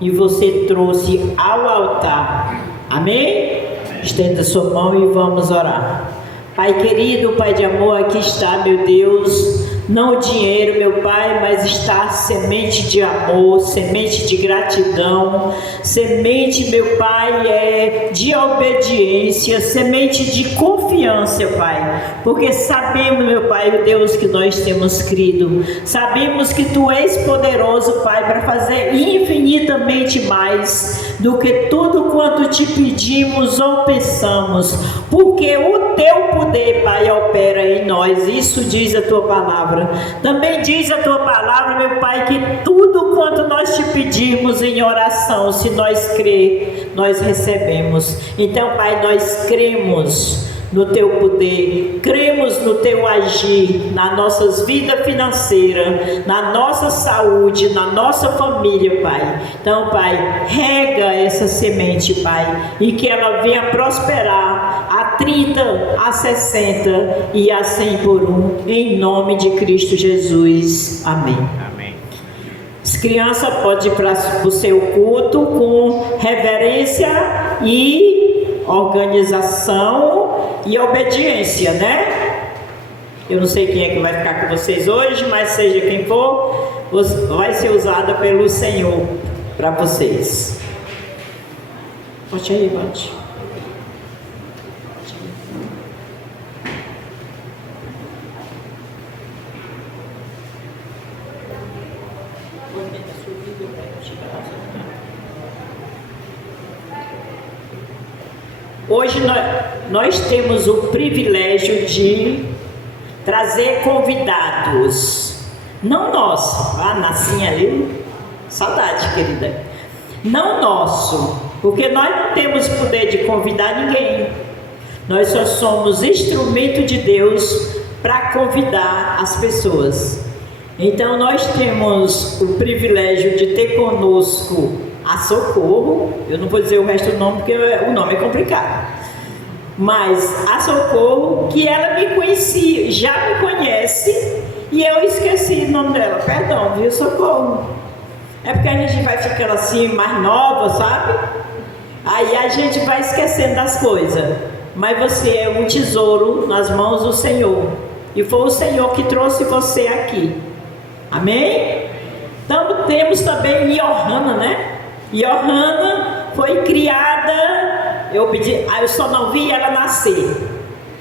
e você trouxe ao altar. Amém? Estenda sua mão e vamos orar. Pai querido, Pai de amor, aqui está, meu Deus, não o dinheiro, meu Pai, mas está semente de amor, semente de gratidão, semente, meu Pai, de obediência, semente de confiança, Pai, porque sabemos, meu Pai, Deus, que nós temos crido, sabemos que Tu és poderoso, Pai, para fazer infinitamente mais do que tudo quanto Te pedimos ou pensamos, porque o Teu poder, Pai, opera em nós, isso diz a Tua palavra. Também diz a Tua palavra, meu Pai, que tudo quanto nós Te pedimos em oração, se nós crer, nós recebemos. Então, Pai, nós cremos no Teu poder, cremos no Teu agir, na nossas vidas financeiras, na nossa saúde, na nossa família, Pai. Então, Pai, rega essa semente, Pai, e que ela venha prosperar a 30, a 60 e a 100 por um, em nome de Cristo Jesus. Amém. Amém. As crianças podem ir para o seu culto com reverência e organização e obediência, né? Eu não sei quem é que vai ficar com vocês hoje, mas seja quem for, vai ser usada pelo Senhor para vocês. Pode ir, pode. Hoje nós temos o privilégio de trazer convidados, não nosso, Nascinha ali, saudade querida, não nosso, porque nós não temos poder de convidar ninguém, nós só somos instrumento de Deus para convidar as pessoas. Então nós temos o privilégio de ter conosco a Socorro, eu não vou dizer o resto do nome porque o nome é complicado, mas a Socorro, que ela me conhecia, já me conhece, e eu esqueci o nome dela, perdão, viu, Socorro? É porque a gente vai ficando assim, mais nova, sabe? Aí a gente vai esquecendo das coisas, mas você é um tesouro nas mãos do Senhor, e foi o Senhor que trouxe você aqui, amém? Então temos também Johanna, né? Johanna foi criada, eu só não vi ela nascer,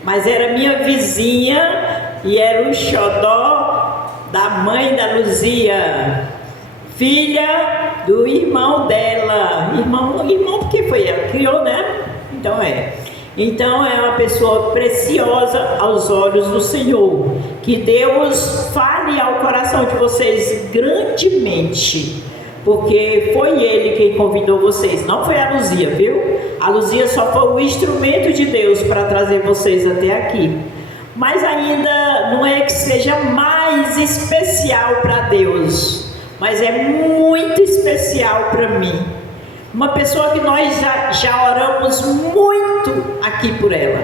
mas era minha vizinha e era o xodó da mãe da Luzia, filha do irmão dela, irmão porque foi ela que criou, né? Então é uma pessoa preciosa aos olhos do Senhor. Que Deus fale ao coração de vocês grandemente, porque foi Ele quem convidou vocês, não foi a Luzia, viu? A Luzia só foi o instrumento de Deus para trazer vocês até aqui. Mas ainda não é que seja mais especial para Deus, mas é muito especial para mim. Uma pessoa que nós já oramos muito aqui por ela.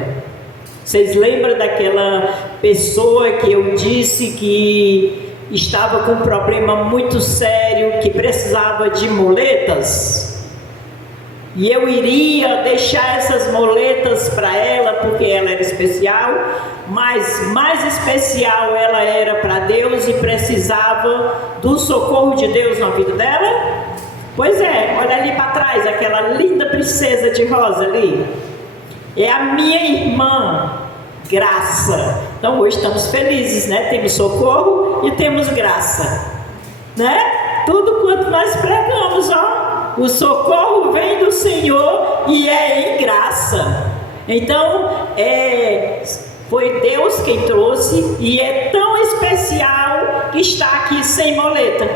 Vocês lembram daquela pessoa que eu disse que estava com um problema muito sério, que precisava de muletas? E eu iria deixar essas muletas para ela, porque ela era especial, mas mais especial ela era para Deus e precisava do socorro de Deus na vida dela. Pois é, olha ali para trás, aquela linda princesa de rosa ali, é a minha irmã Graça. Então hoje estamos felizes, né? Temos socorro e temos graça, né? Tudo quanto nós pregamos, ó, o socorro vem do Senhor e é em graça. Então foi Deus quem trouxe, e é tão especial que está aqui sem muleta,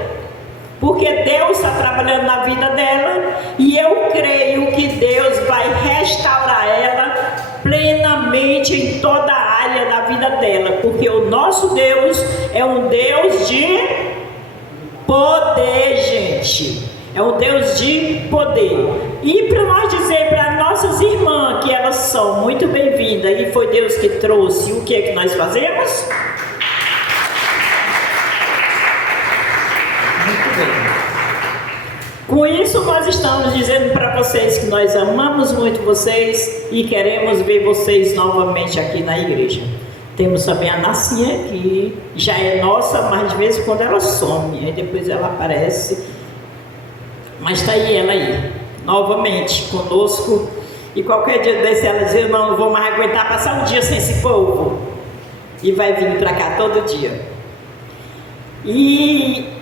porque Deus está trabalhando na vida dela, e eu creio que Deus vai restaurar ela plenamente em toda a área da vida dela, porque o nosso Deus é um Deus de poder, gente, é um Deus de poder. E para nós dizer para nossas irmãs que elas são muito bem-vindas e foi Deus que trouxe, o que é que nós fazemos? Muito bem. Com isso, nós estamos dizendo para vocês que nós amamos muito vocês e queremos ver vocês novamente aqui na igreja. Temos também a Nacinha, que já é nossa, mas de vez em quando ela some, aí depois ela aparece. Mas está aí ela aí, novamente conosco. E qualquer dia desse ela diz: não vou mais aguentar passar um dia sem esse povo. E vai vir para cá todo dia. E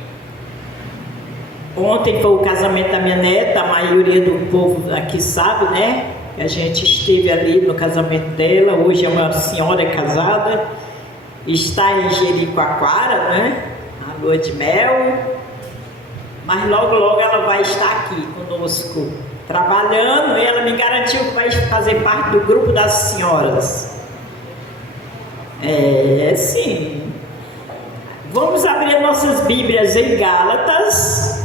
ontem foi o casamento da minha neta, a maioria do povo aqui sabe, né? A gente esteve ali no casamento dela. Hoje é uma senhora casada, está em Jericoacoara, né? A lua de mel. Mas logo, logo ela vai estar aqui conosco, trabalhando, e ela me garantiu que vai fazer parte do grupo das senhoras. Sim. Vamos abrir nossas Bíblias em Gálatas.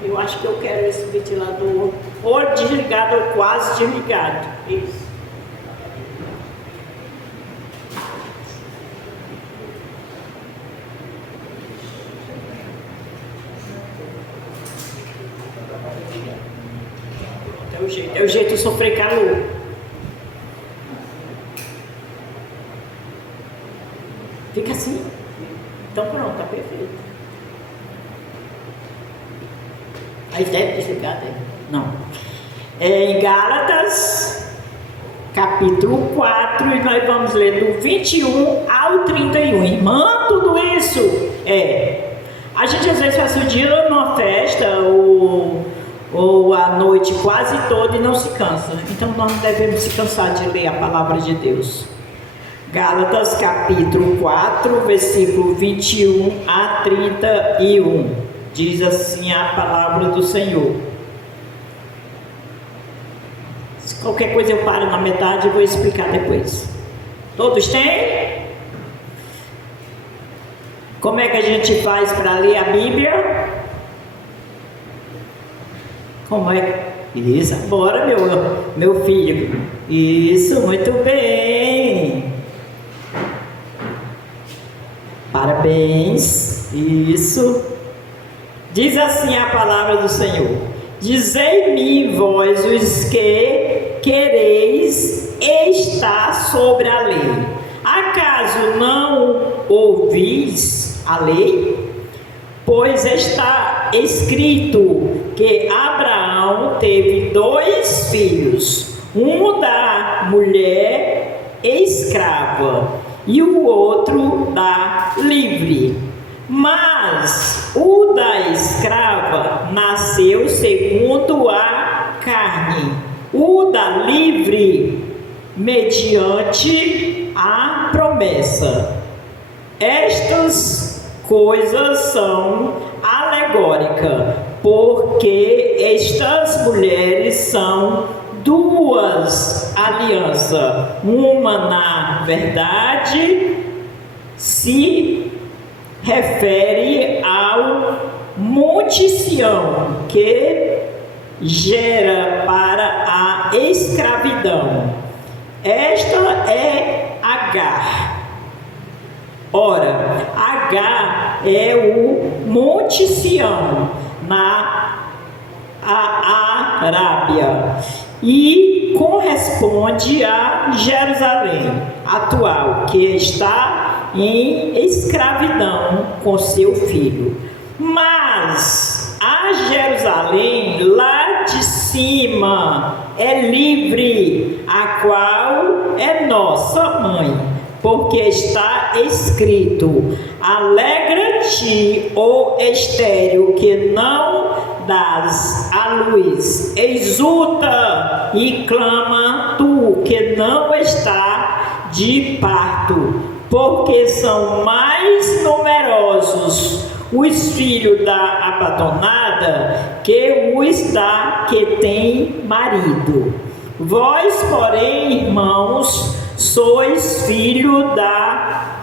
Eu acho que eu quero esse ventilador ou desligado ou quase desligado. Isso. É o jeito de sofrer calor. Fica assim. Então pronto, tá perfeito. Aí deve desligar, né? Não. Em Gálatas, capítulo 4, e nós vamos ler do 21 ao 31. Irmã, tudo isso a gente às vezes faz o dia numa festa ou a noite quase toda e não se cansa. Então nós não devemos se cansar de ler a palavra de Deus. Gálatas capítulo 4, versículo 21 a 31. Diz assim a palavra do Senhor. Se qualquer coisa eu paro na metade e vou explicar depois. Todos têm? Como é que a gente faz para ler a Bíblia? Como é? Isso, bora meu filho. Isso, muito bem. Parabéns. Isso. Diz assim a palavra do Senhor: dizei-me vós os que quereis estar sobre a lei. Acaso não ouvis a lei? Pois está escrito que Abraão teve 2 filhos, um da mulher escrava e o outro da livre. Mas o da escrava nasceu segundo a carne, o da livre mediante a promessa. Estas coisas são alegóricas, porque estas mulheres são 2 alianças. Uma, na verdade, se refere ao Monte Sião, que gera para a escravidão. Esta é Agar. Ora, Agar é o Monte Sião, na Arábia, e corresponde a Jerusalém atual, que está em escravidão com seu filho. Mas a Jerusalém lá de cima é livre, a qual é nossa mãe, porque está escrito: alegra-te, ó estéril, que não dás à luz, exulta e clama tu, que não está de parto, porque são mais numerosos os filhos da abandonada que os da que tem marido. Vós, porém, irmãos, sois filho da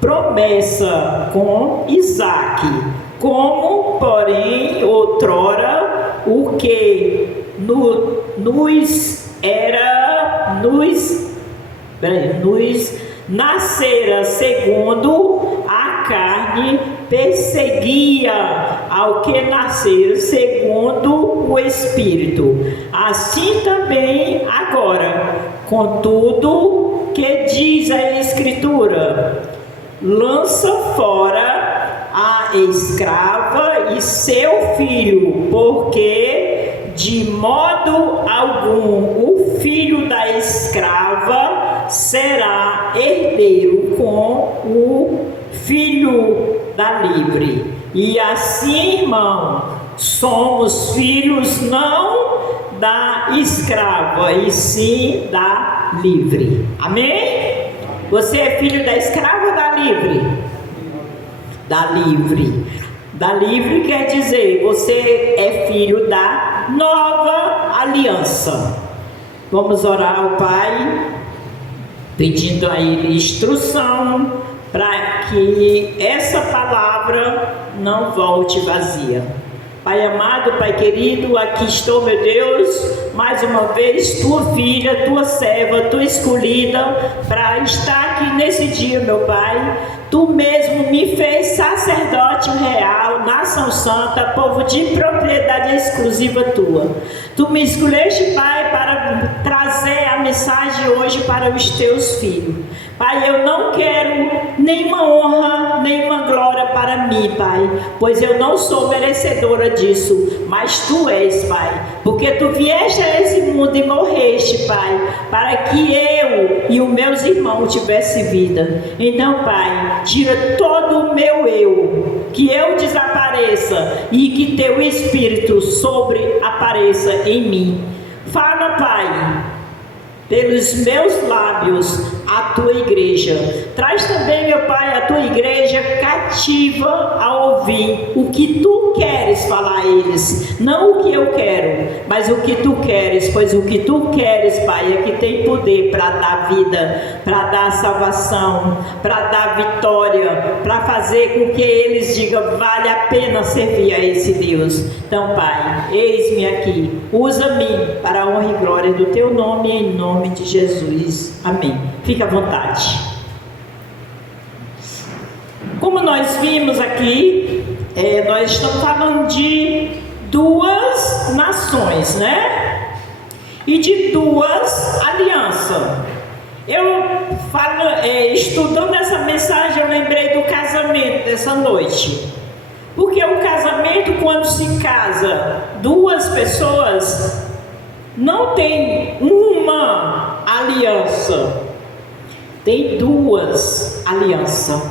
promessa com Isaque, como, porém, outrora o que nos nascera segundo a carne, perseguia ao que nascer segundo o Espírito, assim também agora. Contudo, que diz a Escritura? Lança fora a escrava e seu filho, porque de modo algum o filho da escrava será herdeiro com o filho da livre. E assim, irmão, somos filhos não da escrava, e sim da livre. Amém? Você é filho da escrava ou da livre? Da livre. Da livre quer dizer, você é filho da nova aliança. Vamos orar ao Pai, pedindo a Ele instrução, para que essa palavra não volte vazia. Pai amado, Pai querido, aqui estou, meu Deus, mais uma vez, tua filha, tua serva, tua escolhida, para estar aqui nesse dia, meu Pai. Tu mesmo me fez sacerdote real, nação santa, povo de propriedade exclusiva tua. Tu me escolheste, Pai, para trazer a mensagem hoje para os teus filhos. Pai, eu não quero nenhuma honra, nenhuma glória para mim, Pai, pois eu não sou merecedora disso, mas Tu és, Pai, porque Tu vieste a esse mundo e morreste, Pai, para que eu e os meus irmãos tivessem vida. Então, Pai, tira todo o meu eu, que eu desapareça e que Teu Espírito apareça em mim. Fala, Pai, pelos meus lábios, a tua igreja. Traz também, meu Pai, a tua igreja cativa a ouvir o que tu queres falar a eles. Não o que eu quero, mas o que tu queres, pois o que tu queres, Pai, é que tem poder para dar vida, para dar salvação, para dar vitória, para fazer com que eles digam, vale a pena servir a esse Deus. Então, Pai, eis-me aqui, usa-me para a honra e glória do teu nome, em nome de Jesus. Amém. Fique à vontade. Como nós vimos aqui, nós estamos falando de duas nações, né? E de duas alianças. Eu falo, estudando essa mensagem, eu lembrei do casamento dessa noite. Porque o casamento, quando se casa duas pessoas, não tem uma aliança, tem duas alianças.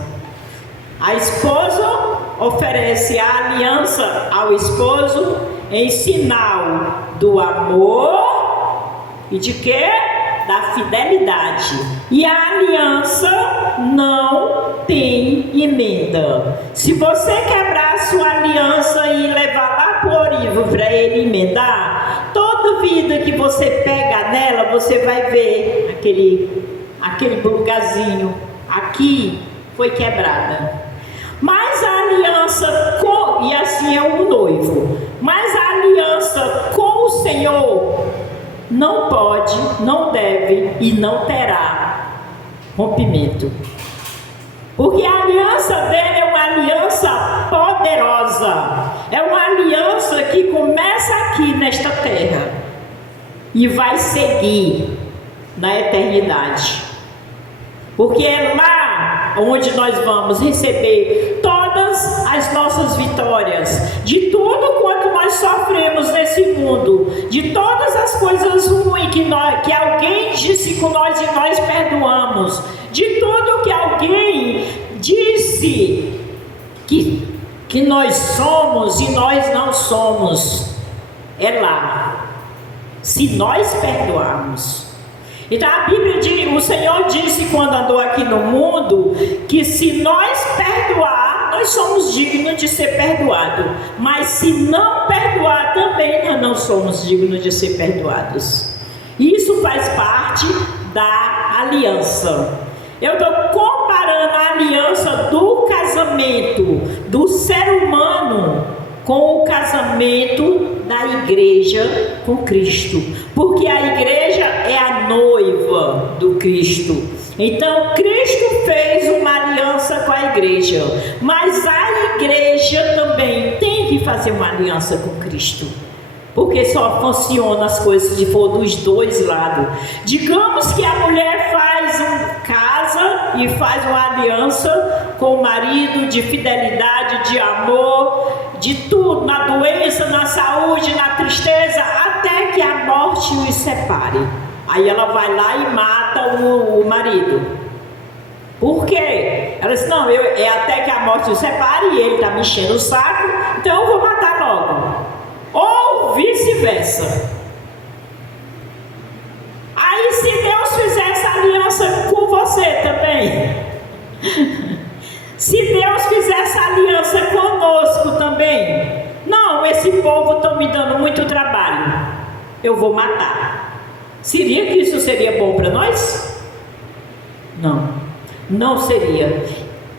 A esposa oferece a aliança ao esposo em sinal do amor e de quê? Da fidelidade. E a aliança não tem emenda. Se você quebrar a sua aliança e levar lá para o orivo para ele emendar, toda vida que você pega nela, você vai ver aquele lugarzinho aqui foi quebrada. Mas a aliança e assim é o noivo, mas a aliança com o Senhor não pode, não deve e não terá rompimento. Porque a aliança dele é uma aliança poderosa, é uma aliança que começa aqui nesta terra e vai seguir na eternidade. Porque é lá onde nós vamos receber todas as nossas vitórias, de tudo quanto nós sofremos nesse mundo, de todas as coisas ruins que alguém disse com nós e nós perdoamos, de tudo que alguém disse que nós somos e nós não somos, é lá, se nós perdoarmos. Então a Bíblia diz, o Senhor disse quando andou aqui no mundo, que se nós perdoar, nós somos dignos de ser perdoados. Mas se não perdoar também, nós não somos dignos de ser perdoados. Isso faz parte da aliança. Eu estou comparando a aliança do casamento do ser humano com o casamento da igreja com Cristo, porque a igreja é a noiva do Cristo, Então Cristo fez uma aliança com a igreja, mas a igreja também tem que fazer uma aliança com Cristo, porque só funciona as coisas se for dos dois lados. Digamos que a mulher faz casa e faz uma aliança com o marido de fidelidade, de amor, de tudo, na doença, na saúde, na tristeza, até que a morte os separe. Aí ela vai lá e mata o marido. Por quê? Ela disse, não, é até que a morte os separe e ele está me enchendo o saco, então eu vou matar logo. Ou vice-versa. Aí se Deus fizer essa aliança com você também, se Deus fizer essa aliança conosco também, não, esse povo está me dando muito trabalho, eu vou matar. Seria que isso seria bom para nós? Não, não seria.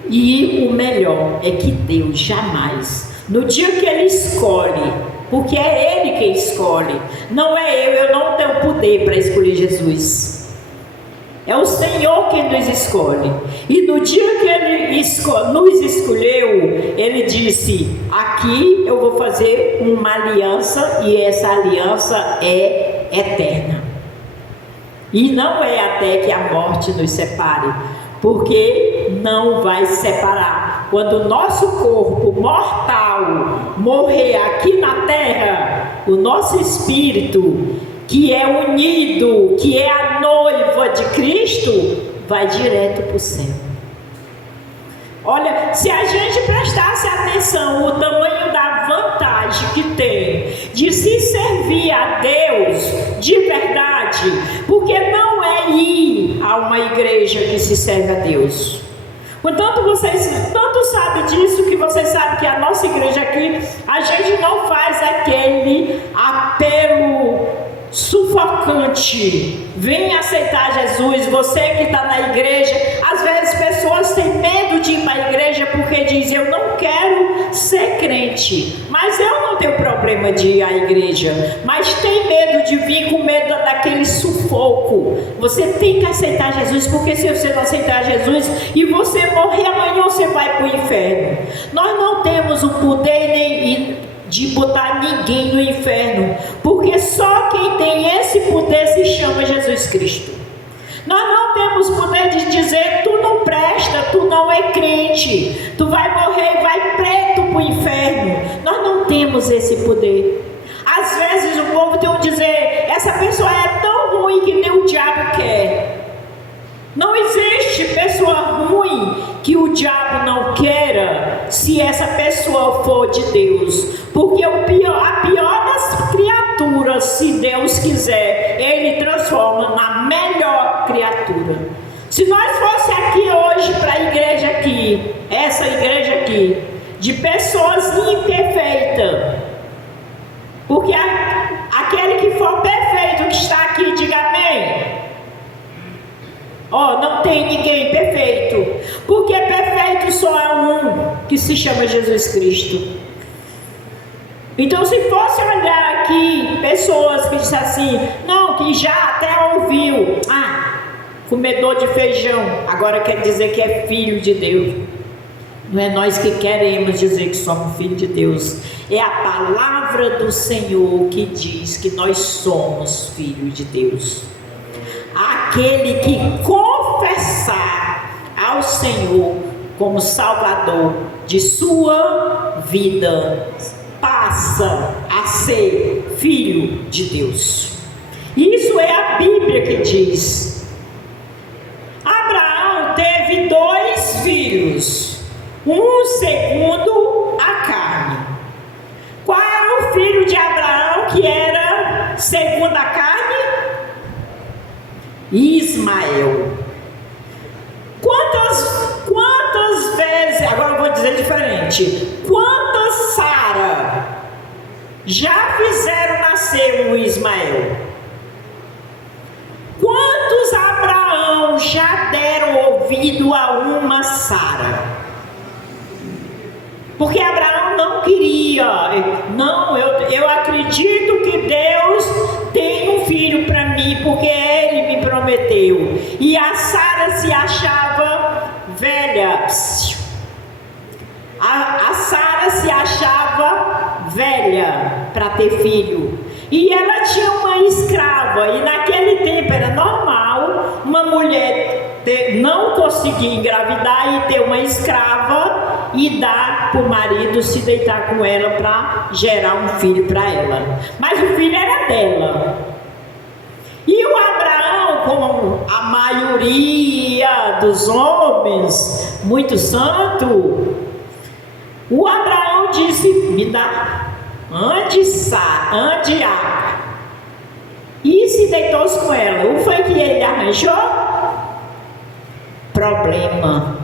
E o melhor é que Deus jamais, no dia que Ele escolhe, porque é Ele quem escolhe, não é eu não tenho poder para escolher Jesus, é o Senhor quem nos escolhe. E no dia que Ele nos escolheu, Ele disse, aqui eu vou fazer uma aliança, e essa aliança é eterna, e não é até que a morte nos separe, porque não vai separar. Quando o nosso corpo mortal morrer aqui na terra, o nosso espírito, que é unido, que é a noiva de Cristo, vai direto para o céu. Olha, se a gente prestasse atenção o tamanho da vantagem que tem de se servir a Deus de verdade, porque não é ir a uma igreja que se serve a Deus. Portanto, vocês tanto sabem disso, que vocês sabem que a nossa igreja aqui, a gente não faz aquele apelo sufocante, vem aceitar Jesus. Você que está na igreja, às vezes pessoas têm medo de ir para a igreja porque dizem, eu não quero ser crente, mas eu não tenho problema de ir à igreja, mas tem medo de vir com medo daquele sufoco. Você tem que aceitar Jesus, porque se você não aceitar Jesus e você morrer amanhã, você vai para o inferno. Nós não temos o poder nem de botar ninguém no inferno, porque só quem tem esse poder se chama Jesus Cristo. Nós não temos poder de dizer, tu não presta, tu não é crente, tu vai morrer e vai preto para o inferno. Nós não temos esse poder. Às vezes o povo tem que dizer, essa pessoa é tão ruim que nem o diabo quer. Não existe pessoa ruim que o diabo não queira, se essa pessoa for de Deus, porque a pior das criaturas, se Deus quiser, Ele transforma na melhor criatura. Se nós fosse aqui hoje para a igreja aqui, essa igreja aqui, de pessoas imperfeitas, porque aquele que for perfeito que está aqui, diga amém. Não tem ninguém perfeito, porque perfeito só é um, que se chama Jesus Cristo. Então, se fosse olhar aqui pessoas que dizem assim, não, que já até ouviu, comedor de feijão, agora quer dizer que é filho de Deus. Não é nós que queremos dizer que somos filhos de Deus, é a palavra do Senhor que diz que nós somos filhos de Deus. Aquele que confessar ao Senhor como Salvador de sua vida, passa a ser filho de Deus. Isso é a Bíblia que diz. Abraão teve 2 filhos, um segundo a carne. Qual era o filho de Abraão que era segundo a carne? Ismael. Quantas vezes, agora eu vou dizer diferente, quantas Sara já fizeram nascer um Ismael? Quantos Abraão já deram ouvido a uma Sara? Porque Abraão não queria, não, eu acredito que Deus tem um filho para mim, porque Ele me prometeu. E a Sara se A Sara se achava velha para ter filho. E ela tinha uma escrava. E naquele tempo era normal uma mulher não conseguir engravidar e ter uma escrava e dar para o marido se deitar com ela para gerar um filho para ela. Mas o filho era dela. E o Abraão, como a maioria dos homens, muito santo, o Abraão disse: me dá, ande Agar. E se deitou-se com ela. O foi que ele arranjou? Problema,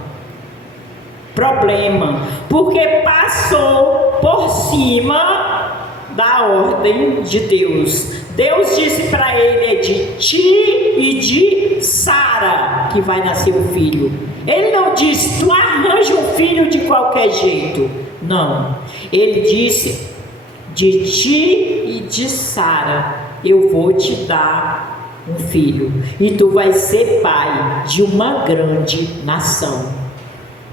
porque passou por cima da ordem de Deus. Deus disse para ele: é de ti e de Sara que vai nascer o filho. Ele não disse: tu arranja um filho de qualquer jeito. Não, ele disse: de ti e de Sara eu vou te dar um filho, e tu vais ser pai de uma grande nação.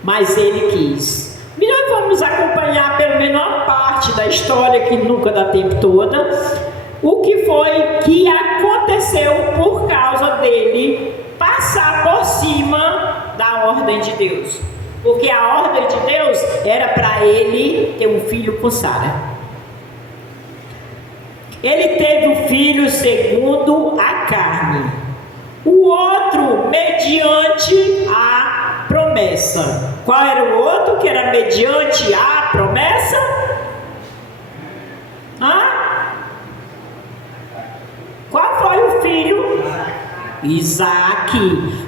Mas ele quis. E nós vamos acompanhar pelo menos uma parte da história, que nunca dá tempo toda, o que foi que aconteceu por causa dele passar por cima da ordem de Deus. Porque a ordem de Deus era para ele ter um filho com Sara. Ele teve um filho segundo a carne, o outro mediante a promessa. Qual era o outro que era mediante a promessa? Qual foi o filho? Isaac.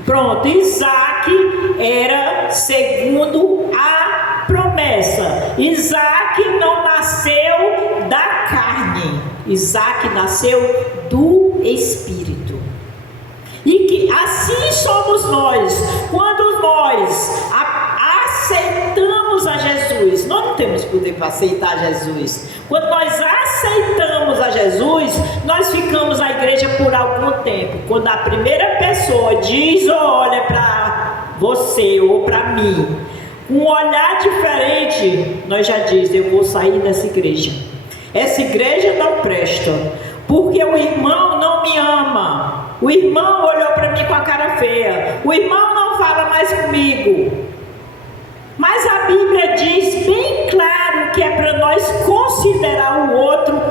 Pronto, Isaac era segundo a promessa. Isaac não nasceu da carne, Isaac nasceu do Espírito. E que assim somos nós. Quando nós aceitamos a Jesus, nós não temos poder para aceitar Jesus. Quando nós aceitamos a Jesus, nós ficamos na igreja por algum tempo. Quando a primeira pessoa diz ou olha para você ou para mim, um olhar diferente, nós já dizemos: eu vou sair dessa igreja. Essa igreja não presta, porque o irmão não me ama. O irmão olhou para mim com a cara feia. O irmão não fala mais comigo. Mas a Bíblia diz bem claro que é para nós considerar o outro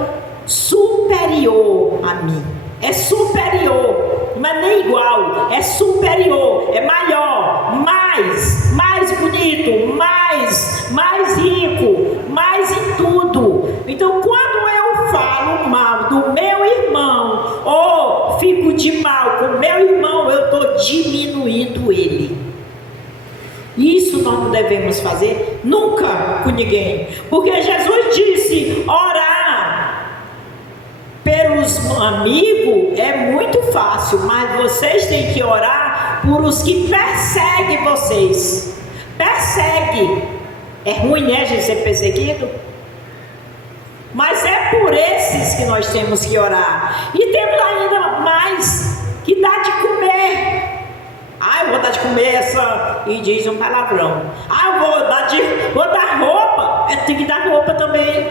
superior a mim. É superior, não é nem igual, é superior, é maior, mais bonito, mais rico, mais em tudo. Então, quando eu falo mal do meu irmão, ou fico de mal com o meu irmão, eu estou diminuindo ele. Isso nós não devemos fazer nunca com ninguém, porque Jesus disse: orar pelos amigos é muito fácil, mas vocês têm que orar por os que perseguem vocês. Persegue. É ruim, né, a gente ser perseguido? Mas é por esses que nós temos que orar. E temos ainda mais que dá de comer. Eu vou dar de comer essa, e diz um palavrão. Eu vou dar roupa. Eu tenho que dar roupa também.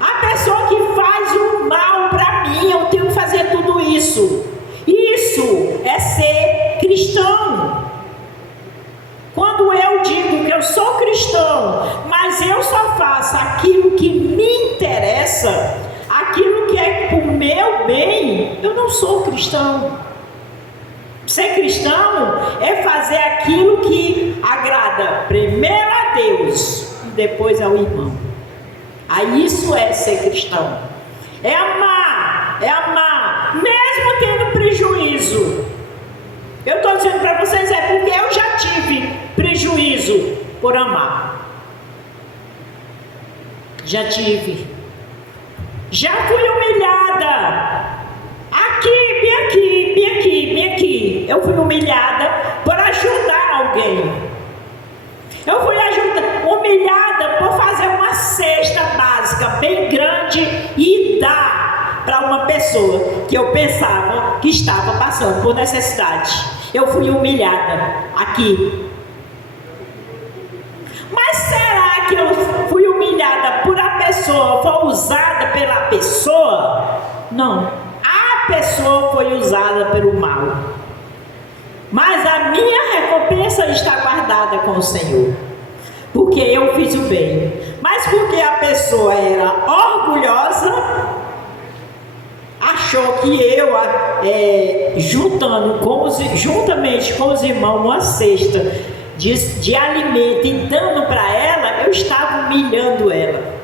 A pessoa que faz o mal para mim, eu tenho que fazer tudo isso. Isso é ser cristão. Quando eu digo que eu sou cristão, mas eu só faço aquilo que me interessa, aquilo que é para o meu bem, eu não sou cristão. Ser cristão é fazer aquilo que agrada primeiro a Deus e depois ao irmão. Aí isso é ser cristão. É amar, mesmo tendo prejuízo. Eu estou dizendo para vocês, é porque eu já tive prejuízo por amar. Já tive. Já fui humilhada. Bem aqui. Eu fui humilhada por ajudar alguém. Eu fui humilhada por fazer uma cesta básica bem grande e dar para uma pessoa que eu pensava que estava passando por necessidade. Eu fui humilhada aqui. pessoa for usada pela pessoa, não, a pessoa foi usada pelo mal, mas a minha recompensa está guardada com o Senhor, porque eu fiz o bem. Mas porque a pessoa era orgulhosa, achou que eu, juntamente com os irmãos, uma cesta de alimento e dando para ela, eu estava humilhando ela.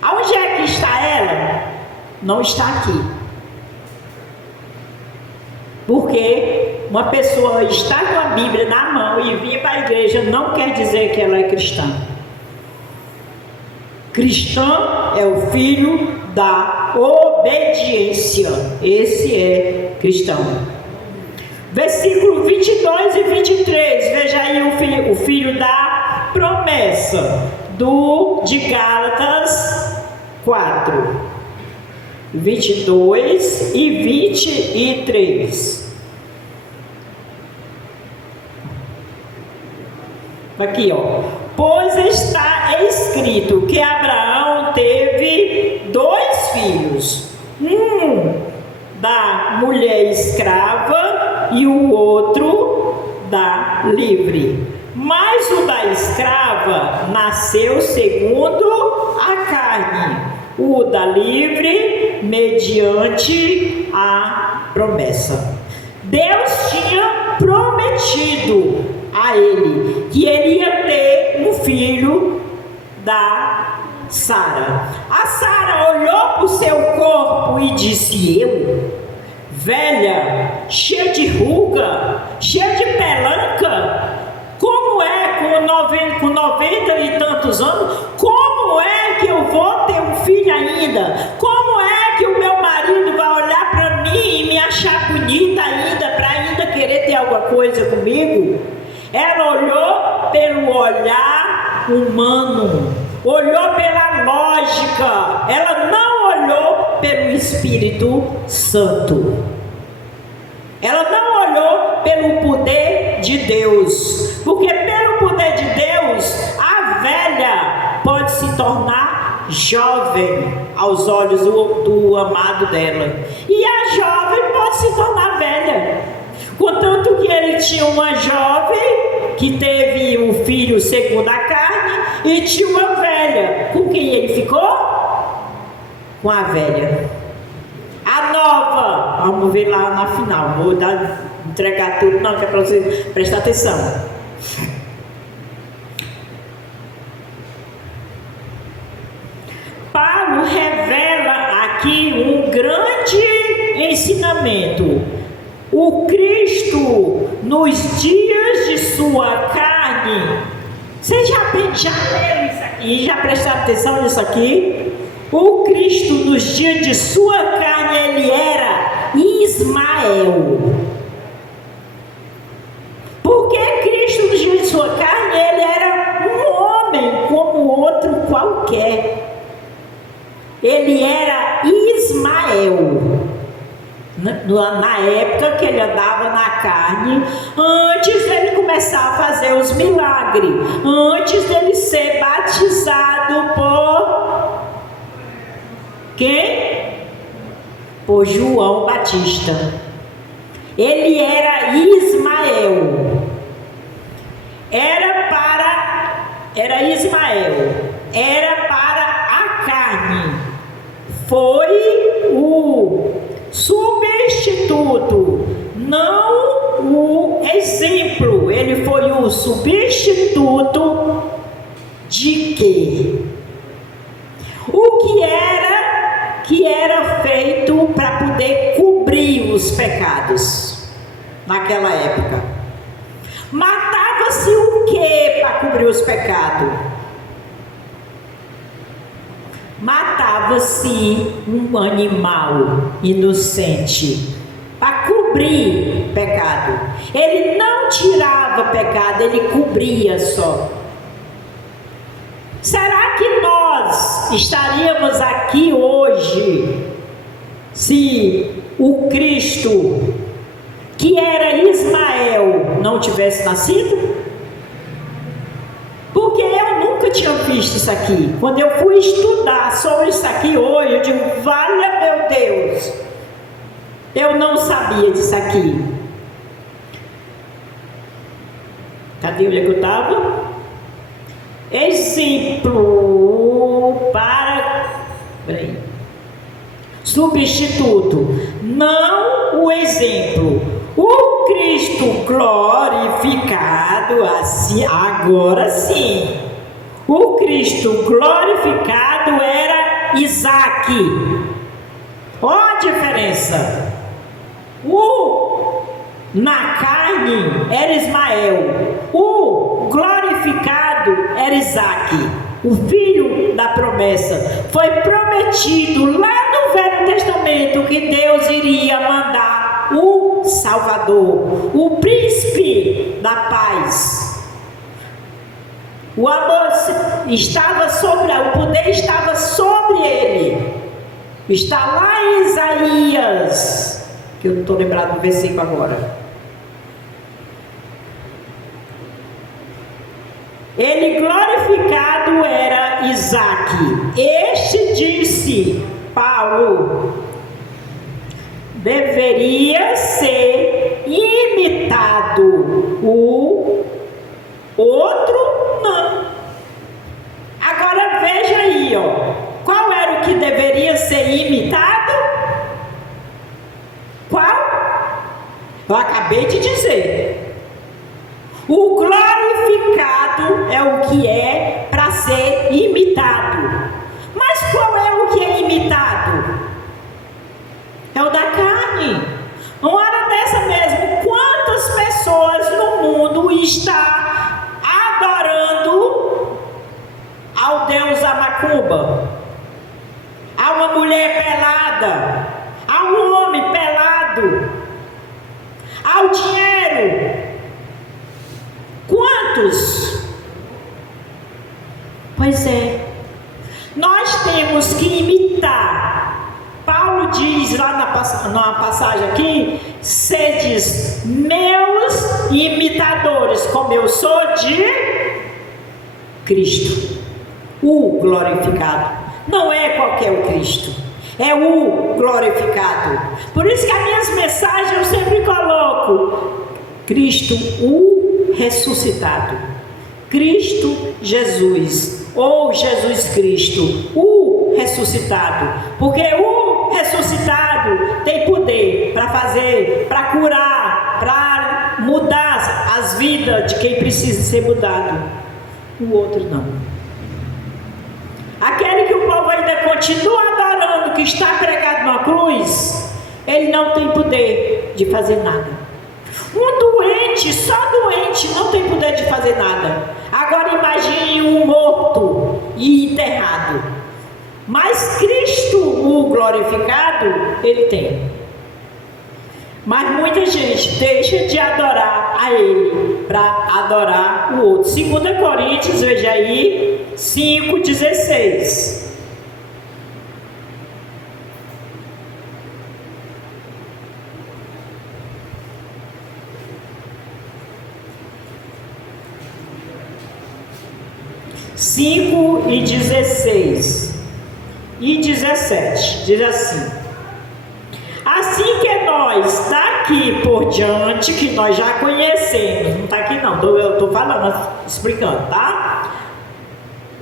Aonde é que está ela? Não está aqui. Porque uma pessoa estar com a Bíblia na mão e vir para a igreja não quer dizer que ela é cristã. Cristão é o filho da obediência. Esse é cristão. Versículo 22 e 23. Veja aí o filho da promessa de Gálatas 4, 22 e 23. Aqui, ó. Pois está escrito que Abraão teve 2 filhos, um da mulher escrava e o outro da livre. Mas o da escrava nasceu segundo a carne, o da livre mediante a promessa. Deus tinha prometido a ele que ele ia ter um filho da Sara. A Sara olhou para o seu corpo e disse: eu, velha, cheia de ruga, cheia de pelanca, como é com 90 e tantos anos, como é que eu vou ter um filho ainda? Como é que o meu marido vai olhar para mim e me achar bonita ainda, para ainda querer ter alguma coisa comigo? Ela olhou pelo olhar humano, olhou pela lógica, ela não olhou pelo Espírito Santo. Ela não olhou pelo poder de Deus, porque pelo poder de Deus, a velha pode se tornar jovem aos olhos do amado dela, e a jovem pode se tornar velha. Contanto que ele tinha uma jovem que teve um filho segundo a carne e tinha uma velha. Com quem ele ficou? Com a velha. A nova, vamos ver lá na final. Vou entregar tudo, não, que é para você prestar atenção. Paulo revela aqui um grande ensinamento. O Cristo, nos dias de sua carne, vocês já leram isso aqui? Já prestaram atenção nisso aqui? O Cristo, nos dias de sua carne, ele era Ismael. Porque Cristo, nos dias de sua carne, ele era um homem como outro qualquer. Ele era Ismael. Na época que ele andava na carne, antes dele começar a fazer os milagres, antes dele ser batizado por quem? Por João Batista. Ele era Ismael. Era Ismael. Era para a carne. Foi o substituto, não o exemplo. Ele foi o substituto de quê? O que era feito para poder cobrir os pecados naquela época. Matava-se o que para cobrir os pecados? Matava-se um animal inocente para cobrir pecado. Ele não tirava pecado, ele cobria só. Será que nós estaríamos aqui hoje se o Cristo, que era Ismael, não tivesse nascido? Porque eu nunca tinha visto visto isso aqui. Quando eu fui estudar sobre isso aqui hoje, eu digo, valha meu Deus, eu não sabia disso aqui. Cadê onde eu estava? Exemplo para... Peraí. Substituto. Não o exemplo. O Cristo glorificado, assim, agora sim. O Cristo glorificado era Isaac. Olha a diferença. Na carne era Ismael. O glorificado era Isaac, o filho da promessa. Foi prometido lá no Velho Testamento que Deus iria mandar o Salvador, o príncipe da paz. O amor estava sobre, o poder estava sobre ele. Está lá em Isaías, que eu não estou lembrado do versículo agora. Ele glorificado era Isaac. Este disse, Paulo, deveria ser imitado. O outro não. Agora veja aí, ó. Qual era o que deveria ser imitado? Qual? Eu acabei de dizer. O glorificado é o que é para ser imitado. Mas qual é o que é imitado? É o da carne. Uma hora dessa mesmo, quantas pessoas no mundo estão adorando ao Deus da macumba? A uma mulher pelada, a um homem pelado, ao dinheiro. Quantos? Pois é, nós temos que imitar. Paulo diz lá na passagem aqui, sedes meus imitadores, como eu sou de Cristo, o glorificado. Não é qualquer o Cristo, é o glorificado. Por isso que as minhas mensagens eu sempre coloco Cristo, o ressuscitado, Cristo Jesus, ou Jesus Cristo, o ressuscitado, porque o ressuscitado tem poder para fazer, para curar, para mudar as vidas de quem precisa ser mudado. O outro não. Aquele que o povo ainda continua adorando, que está pregado na cruz, ele não tem poder de fazer nada. Um doente, só doente, não tem poder de fazer nada. Agora imagine um morto e enterrado. Mas Cristo, o glorificado, ele tem. Mas muita gente deixa de adorar a ele para adorar o outro. 2 Coríntios, veja aí, 5,16. Cinco e 16 e 17 diz assim: assim que nós daqui por diante, que nós já conhecemos, não está aqui não, eu estou falando, explicando, tá?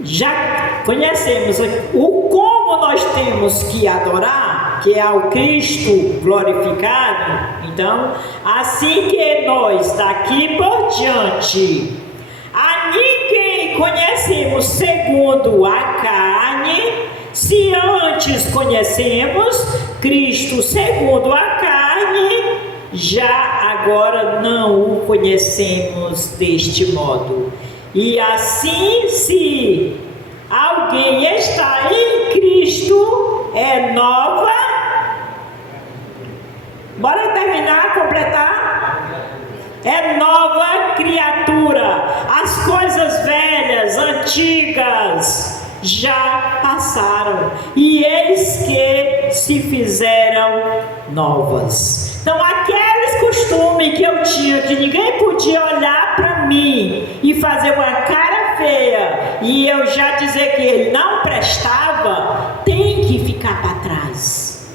Já conhecemos o como nós temos que adorar, que é ao Cristo glorificado. Então, assim que nós daqui por diante a ninguém conhecemos segundo a carne, se antes conhecemos Cristo segundo a carne, já agora não o conhecemos deste modo. E assim, se alguém está em Cristo, é nova. Bora terminar, completar? É nova criatura. As coisas velhas, antigas, já passaram, e eis que se fizeram novas. Então aqueles costumes que eu tinha, que ninguém podia olhar para mim e fazer uma cara veia e eu já dizer que ele não prestava, tem que ficar para trás.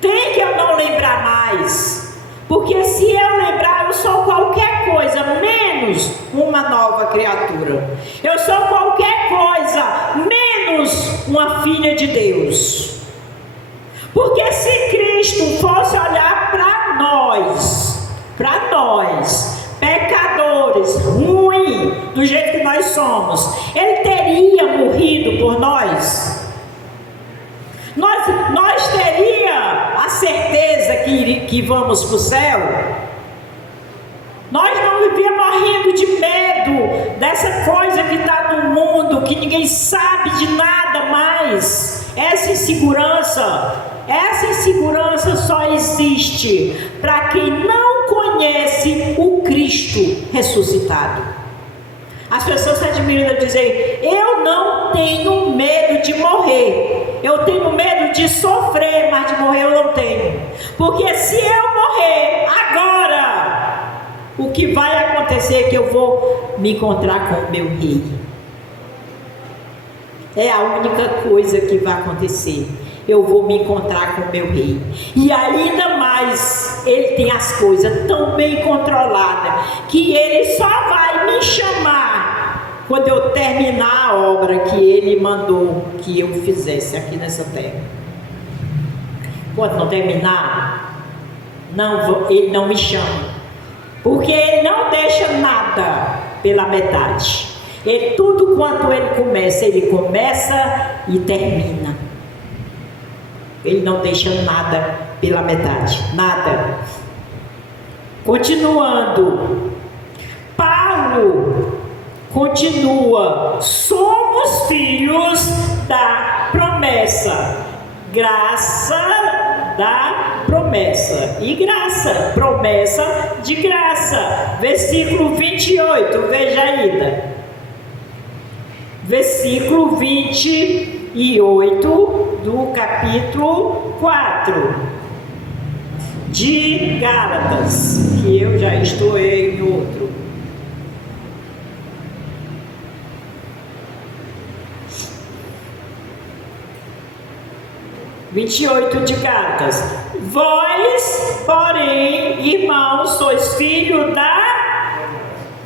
Tem que eu não lembrar mais. Porque se eu lembrar, eu sou qualquer coisa, menos uma nova criatura. Eu sou qualquer coisa, menos uma filha de Deus. Porque se Cristo fosse olhar para nós, pecadores, ruins, do jeito que nós somos, Ele teria morrido por nós? Nós teria a certeza que vamos para o céu? Nós não vivíamos morrendo de medo dessa coisa que está no mundo, que ninguém sabe de nada mais. Essa insegurança só existe para quem não conhece o Cristo ressuscitado. As pessoas se admiram de dizer: eu não tenho medo de morrer, eu tenho medo de sofrer, mas de morrer eu não tenho. Porque se eu morrer agora, o que vai acontecer é que eu vou me encontrar com o meu rei. É a única coisa que vai acontecer. Eu vou me encontrar com o meu rei. E ainda mais, ele tem as coisas tão bem controladas, que ele só vai me chamar quando eu terminar a obra que ele mandou que eu fizesse aqui nessa terra. Quando não terminar, ele não me chama. Porque ele não deixa nada pela metade. Tudo quanto ele começa e termina. Ele não deixa nada pela metade, nada. Continuando, Paulo continua: somos filhos da promessa, graça da promessa, e graça, promessa de graça. Versículo 28, veja ainda. Versículo 28 do capítulo 4 de Gálatas, que eu já estou em outro. de Gálatas. Vós, porém, irmãos, sois filhos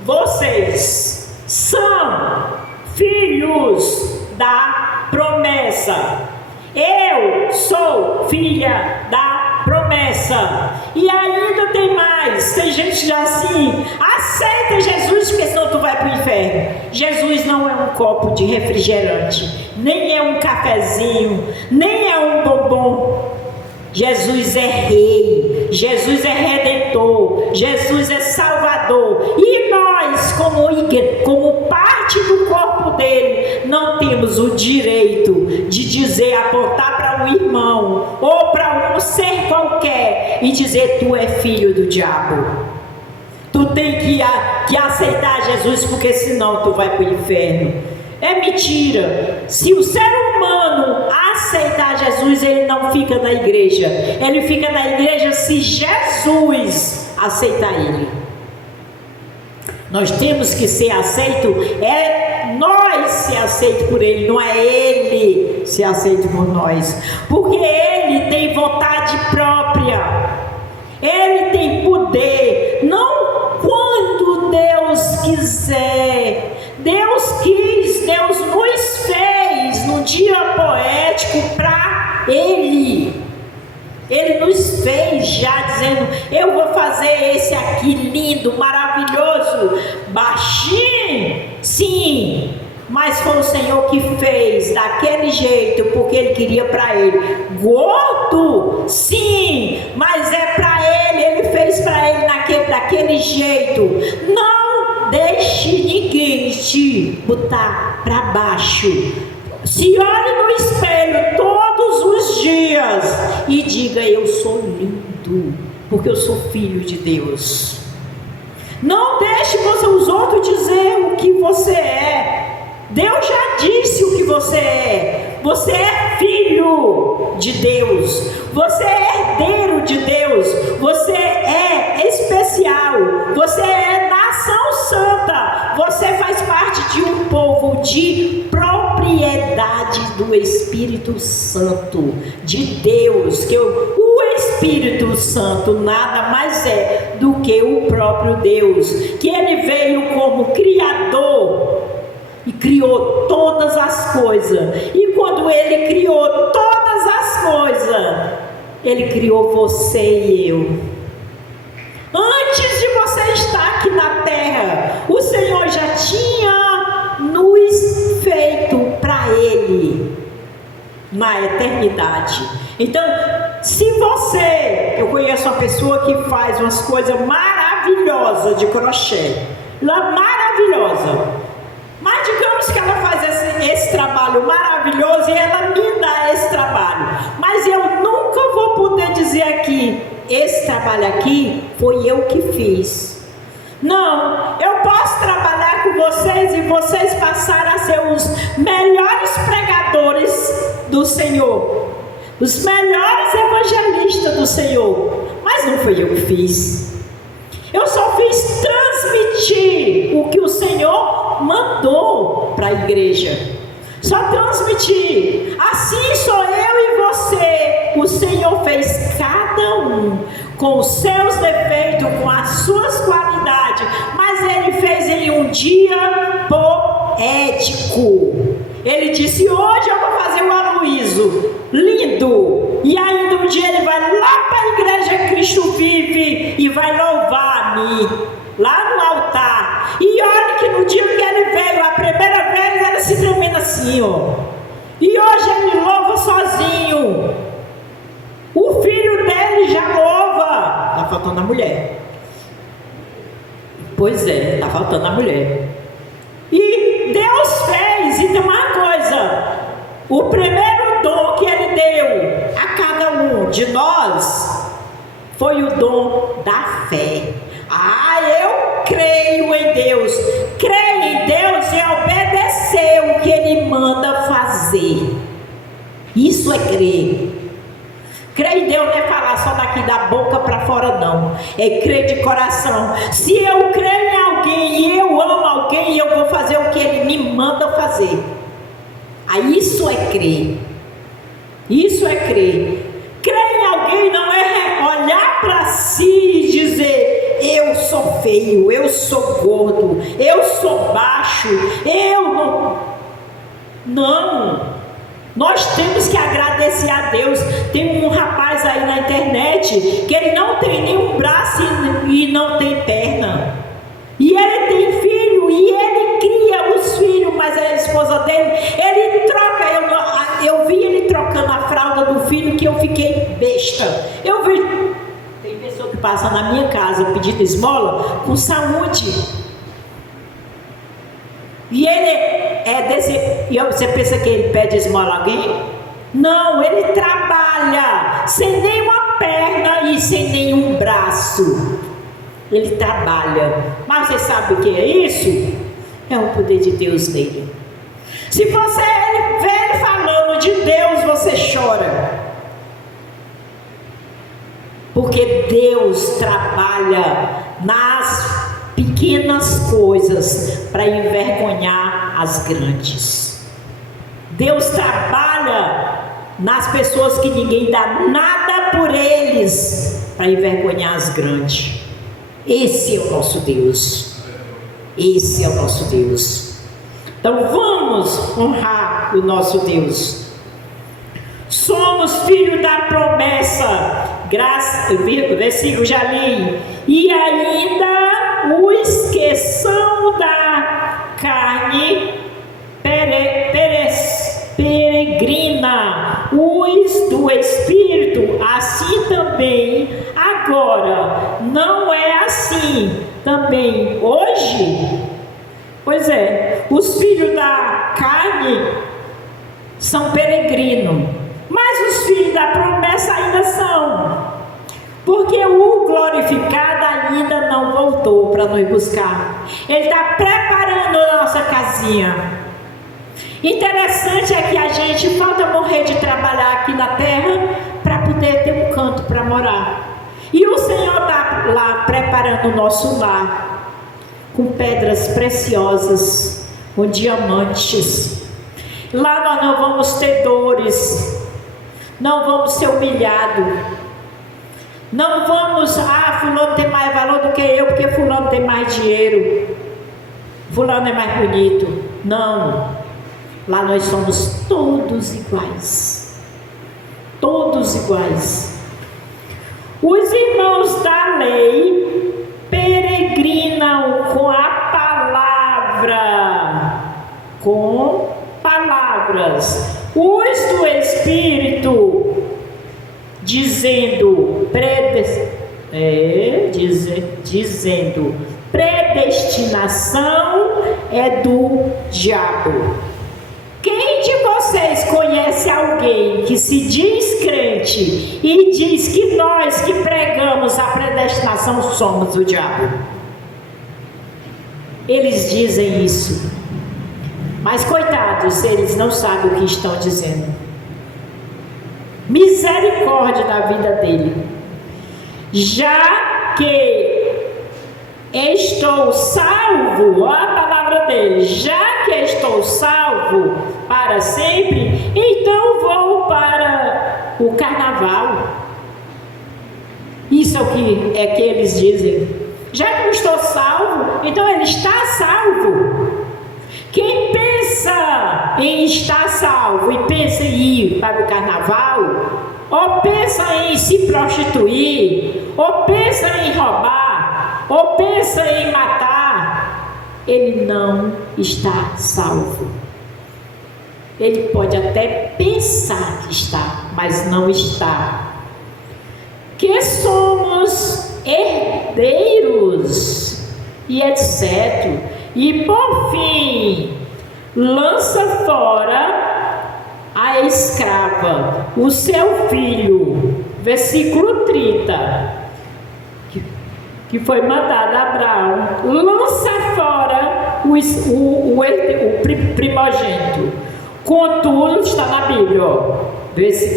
vocês são filhos da promessa. Eu sou filha da promessa. E ainda tem mais. Tem gente já assim: aceita Jesus, porque senão tu vai para o inferno. Jesus não é um copo de refrigerante, nem é um cafezinho, nem é um bombom. Jesus é rei, Jesus é redentor, Jesus é salvador. E nós, como parte do corpo dele, não temos o direito de dizer, apontar para um irmão ou para um ser qualquer e dizer: tu é filho do diabo, tu tem que aceitar Jesus, porque senão tu vai para o inferno. É mentira. Se o ser humano aceitar Jesus, ele não fica na igreja. Ele fica na igreja se Jesus aceitar ele. Nós temos que ser aceito, é nós ser aceito por ele, não é ele ser aceito por nós. Porque ele tem vontade própria, ele tem poder, não quando Deus quiser. Deus quis, Deus nos fez num dia poético para Ele. Ele nos fez já dizendo: eu vou fazer esse aqui lindo, maravilhoso, baixinho, sim, mas foi o Senhor que fez daquele jeito, porque Ele queria para Ele. Gordo, sim, mas é para Ele, Ele fez para Ele daquele jeito. Não deixe ninguém te botar para baixo. Se olhe no espelho todos os dias e diga: eu sou lindo, porque eu sou filho de Deus. Não deixe os outros dizer o que você é. Deus já disse o que você é. Você é filho de Deus, você é herdeiro de Deus, você é especial, você é nascido nação santa. Você faz parte de um povo de propriedade do Espírito Santo, de Deus, que o Espírito Santo nada mais é do que o próprio Deus, que ele veio como Criador e criou todas as coisas. E quando ele criou todas as coisas, ele criou você e eu. Antes de você estar aqui na terra, o Senhor já tinha nos feito para Ele na eternidade. Então, se eu conheço uma pessoa que faz umas coisas maravilhosas de crochê, maravilhosa, mas digamos que ela faz esse trabalho maravilhoso e ela me dá esse trabalho, mas eu nunca vou poder dizer aqui, esse trabalho aqui foi eu que fiz. Não, eu posso trabalhar com vocês e vocês passarem a ser os melhores pregadores do Senhor, os melhores evangelistas do Senhor, mas não foi eu que fiz. Eu só fiz transmitir o que o Senhor mandou para a igreja. Só transmitir. Assim sou eu e você. O Senhor fez cada um com os seus defeitos, com as suas qualidades, mas Ele fez em um dia poético. Ele disse: hoje eu vou fazer um Aloísio lindo, e ainda um dia ele vai lá para a igreja Cristo Vive e vai louvar a mim lá no altar. E olha que no dia que ele veio a primeira vez, era se tremendo assim, ó. E hoje ele louva sozinho. O filho dele já louva. Está faltando a mulher. Pois é, está faltando a mulher. E Deus fez. E tem uma coisa: o primeiro dom que Ele deu a cada um de nós foi o dom da fé. Eu creio em Deus. Creio em Deus e obedecer o que Ele manda fazer. Isso é crer. Crer em Deus não é falar só daqui da boca para fora, não. É crer de coração. Se eu creio em alguém e eu amo alguém, eu vou fazer o que Ele me manda fazer. Aí isso é crer. Isso é crer. Crer em alguém não é olhar para si e dizer: eu sou feio, eu sou gordo, eu sou baixo, eu não. Não. Nós temos que agradecer a Deus. Tem um rapaz aí na internet que ele não tem nenhum braço e não tem perna. E ele tem filho e ele cria os filhos, mas a esposa dele, ele troca. Eu vi ele trocando a fralda do filho que eu fiquei besta. Eu vi. Tem pessoa que passa na minha casa pedindo esmola com saúde. E ele é desse. E você pensa que ele pede esmola a alguém? Não, ele trabalha sem nenhuma perna e sem nenhum braço. Ele trabalha. Mas você sabe o que é isso? É o poder de Deus nele. Se você vê ele falando de Deus, você chora. Porque Deus trabalha nas pequenas coisas para envergonhar as grandes. Deus trabalha nas pessoas que ninguém dá nada por eles para envergonhar as grandes. Esse é o nosso Deus. Esse é o nosso Deus. Então vamos honrar o nosso Deus. Somos filhos da promessa. Versículo já li. E ainda os que são da carne peregrina, os do Espírito, assim também agora. Não é assim também hoje? Pois é, os filhos da carne são peregrinos, mas os filhos da promessa ainda são, porque o glorificado ainda não voltou para nos buscar. Ele está preparando a nossa casinha. Interessante é que a gente falta morrer de trabalhar aqui na terra para poder ter um canto para morar. E o Senhor está lá preparando o nosso lar. com pedras preciosas, com diamantes. Lá nós não vamos ter dores, não vamos ser humilhados, não vamos, fulano tem mais valor do que eu, porque fulano tem mais dinheiro, fulano é mais bonito. Não, lá nós somos todos iguais, todos iguais. Os irmãos da lei peregrinam com a palavra, com palavras. Os do Espírito, dizendo predestinação é do diabo. Quem de vocês conhece alguém que se diz crente e diz que nós que pregamos a predestinação somos o diabo? Eles dizem isso, mas coitados, eles não sabem o que estão dizendo. Misericórdia da vida dele. Já que estou salvo, olha a palavra dele, já que estou salvo para sempre, então vou para o carnaval. Isso é que eles dizem. Já que eu estou salvo, então ele está salvo. Quem pensa em estar salvo e pensa em ir para o carnaval, ou pensa em se prostituir, ou pensa em roubar, ou pensa em matar, ele não está salvo. Ele pode até pensar que está, mas não está. Que somos herdeiros e etc. E por fim, lança fora a escrava, o seu filho, versículo 30, que foi mandado a Abraão, lança fora o primogênito. Contudo, está na Bíblia,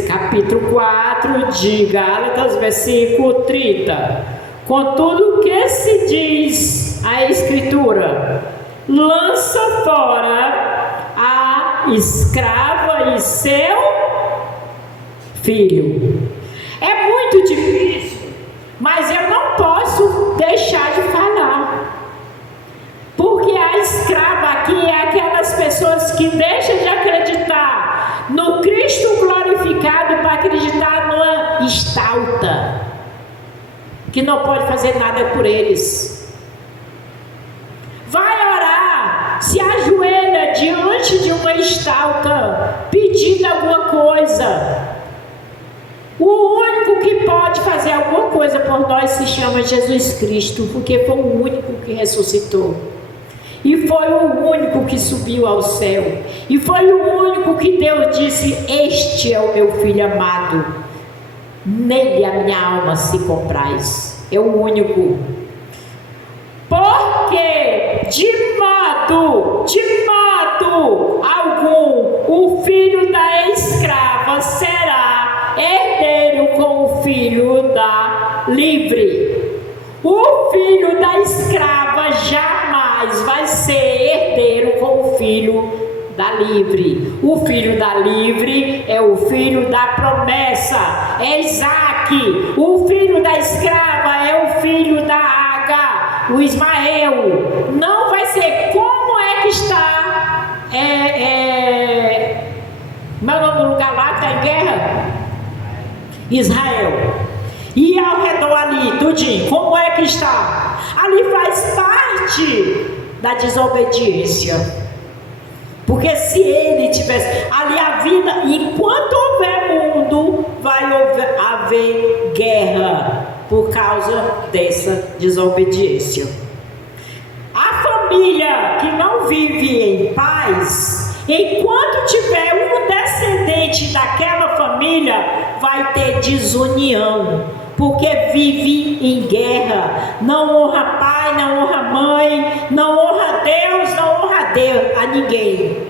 capítulo 4 de Gálatas, versículo 30. Contudo, o que se diz a Escritura? Lança fora a escrava e seu filho. É muito difícil, mas eu não posso deixar de falar, porque a escrava aqui é aquelas pessoas que deixam de acreditar no Cristo glorificado para acreditar numa estalta que não pode fazer nada por eles. Vai orar, se ajoelha diante de uma estalta, pedindo alguma coisa. O único que pode fazer alguma coisa por nós se chama Jesus Cristo, porque foi o único que ressuscitou. E foi o único que subiu ao céu. E foi o único que Deus disse: este é o meu filho amado, nele a minha alma se compraz. É o único. Porque de modo algum o filho da escrava será herdeiro com o filho da livre. O filho da escrava jamais vai ser herdeiro com o filho da livre. O filho da livre é o filho da promessa, é Isaac. O filho da escrava é o filho da Agar, o Ismael. Não vai ser como é que está meu nome do lugar lá que está em guerra? Israel. E ao redor ali, tudinho, como é que está? Ali faz parte da desobediência. Porque se ele tivesse ali a vida, enquanto houver mundo, vai haver guerra por causa dessa desobediência. A família que não vive em paz, enquanto tiver um descendente daquela família, vai ter desunião, porque vive em guerra. Não honra pai, não honra mãe, não honra Deus, não honra a ninguém,